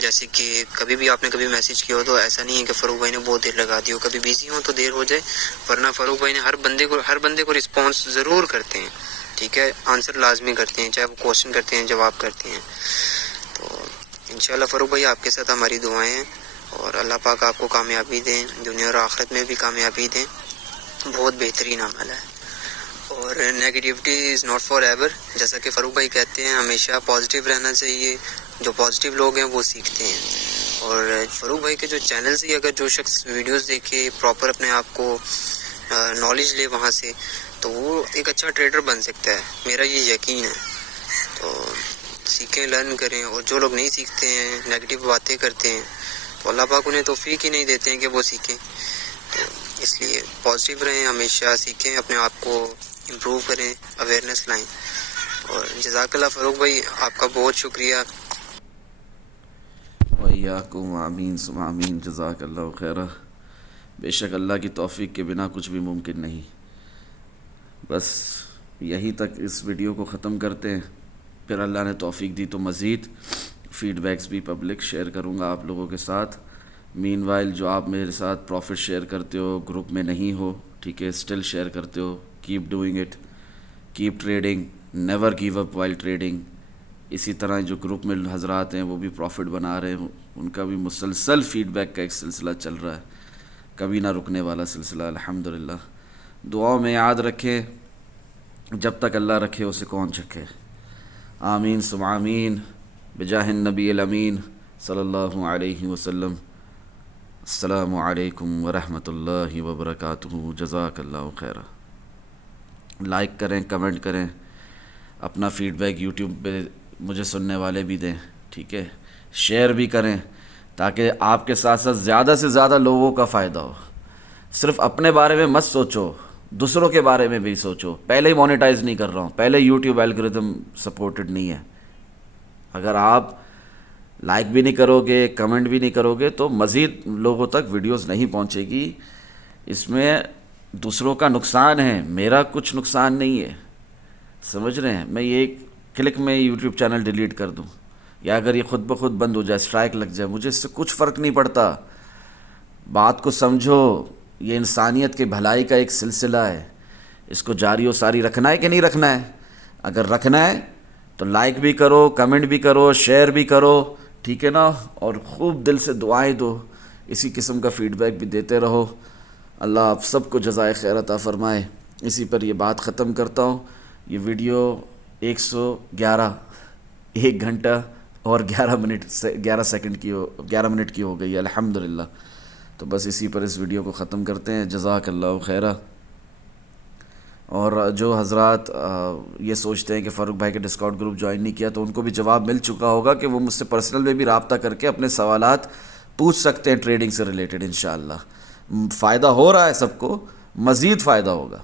جیسے کہ کبھی بھی آپ نے کبھی میسج کیا ہو تو ایسا نہیں ہے کہ فاروق بھائی نے بہت دیر لگا دی ہو. کبھی بزی ہوں تو دیر ہو جائے، ورنہ فاروق بھائی نے ہر بندے کو رسپانس ضرور کرتے ہیں. ٹھیک ہے، آنسر لازمی کرتے ہیں، چاہے وہ کوشچن کرتے ہیں جواب کرتے ہیں. تو انشاءاللہ فاروق بھائی آپ کے ساتھ ہماری دعائیں ہیں، اور اللہ پاک آپ کو کامیابی دیں، دنیا اور آخرت میں بھی کامیابی دیں. بہت بہترین عمل ہے. اور negativity is not for ever, جیسا کہ فاروق بھائی کہتے ہیں ہمیشہ پازیٹیو رہنا چاہیے. جو پازیٹیو لوگ ہیں وہ سیکھتے ہیں. اور فاروق بھائی کے جو چینل سے اگر جو شخص ویڈیوز دیکھے، پراپر اپنے آپ کو نالج لے وہاں سے، تو وہ ایک اچھا ٹریڈر بن سکتا ہے، میرا یہ یقین ہے. تو سیکھیں، لرن کریں. اور جو لوگ نہیں سیکھتے ہیں، نیگیٹو باتیں کرتے ہیں، تو اللہ پاک انہیں توفیق ہی نہیں دیتے ہیں کہ وہ سیکھیں. تو اس لیے پازیٹیو رہیں، ہمیشہ سیکھیں، اپنے آپ کو امپروو کریں، اویئرنیس لائیں. اور جزاک اللہ فاروق بھائی، آپ کا بہت شکریہ. وَإِيَّاكُمْ آمین ثم آمین. جزاک اللہ خیرہ. بے شک اللہ کی توفیق کے بنا کچھ بھی ممکن نہیں. بس یہی تک اس ویڈیو کو ختم کرتے ہیں، پھر اللہ نے توفیق دی تو مزید فیڈ بیکس بھی پبلک شیئر کروں گا آپ لوگوں کے ساتھ. مین وائل جو آپ میرے ساتھ پروفٹ شیئر کرتے ہو، گروپ میں نہیں ہو، ٹھیک ہے، اسٹل شیئر کرتے ہو، keep doing it, keep trading, never give up while trading. اسی طرح جو گروپ میں حضرات ہیں وہ بھی پروفٹ بنا رہے ہیں، ان کا بھی مسلسل فیڈ بیک کا ایک سلسلہ چل رہا ہے، کبھی نہ رکنے والا سلسلہ الحمدللہ. دعاؤں میں یاد رکھیں، جب تک اللہ رکھے اسے کون چکھے. آمین ثم آمین. بجاہ النبی الامین صلی اللہ علیہ وسلم. السلام علیکم ورحمۃ اللہ وبرکاتہ. جزاک اللہ خیرہ. لائک کریں، کمنٹ کریں، اپنا فیڈ بیک یوٹیوب پہ مجھے سننے والے بھی دیں، ٹھیک ہے. شیئر بھی کریں تاکہ آپ کے ساتھ ساتھ زیادہ سے زیادہ لوگوں کا فائدہ ہو. صرف اپنے بارے میں مت سوچو، دوسروں کے بارے میں بھی سوچو. پہلے ہی مونیٹائز نہیں کر رہا ہوں، پہلے یوٹیوب الگورتھم سپورٹڈ نہیں ہے. اگر آپ لائک بھی نہیں کرو گے، کمنٹ بھی نہیں کرو گے تو مزید لوگوں تک ویڈیوز نہیں پہنچے گی. اس میں دوسروں کا نقصان ہے، میرا کچھ نقصان نہیں ہے. سمجھ رہے ہیں؟ میں یہ ایک کلک میں یوٹیوب چینل ڈیلیٹ کر دوں یا اگر یہ خود بخود بند ہو جائے، اسٹرائک لگ جائے، مجھے اس سے کچھ فرق نہیں پڑتا. بات کو سمجھو، یہ انسانیت کی بھلائی کا ایک سلسلہ ہے، اس کو جاری و ساری رکھنا ہے کہ نہیں رکھنا ہے؟ اگر رکھنا ہے تو لائک بھی کرو، کمنٹ بھی کرو، شیئر بھی کرو، ٹھیک ہے نا. اور خوب دل سے دعائیں دو، اسی قسم کا فیڈ بیک بھی دیتے رہو. اللہ آپ سب کو جزائے خیر عطا فرمائے. اسی پر یہ بات ختم کرتا ہوں. یہ ویڈیو 111 1 گھنٹہ اور 11 سیکنڈ کی 11 منٹ کی ہو گئی الحمدللہ. تو بس اسی پر اس ویڈیو کو ختم کرتے ہیں. جزاک اللہ خیرہ. اور جو حضرات یہ سوچتے ہیں کہ فاروق بھائی کے ڈسکاؤنٹ گروپ جوائن نہیں کیا تو ان کو بھی جواب مل چکا ہوگا کہ وہ مجھ سے پرسنل میں بھی رابطہ کر کے اپنے سوالات پوچھ سکتے ہیں ٹریڈنگ سے ریلیٹڈ. انشاءاللہ فائدہ ہو رہا ہے سب کو، مزید فائدہ ہوگا.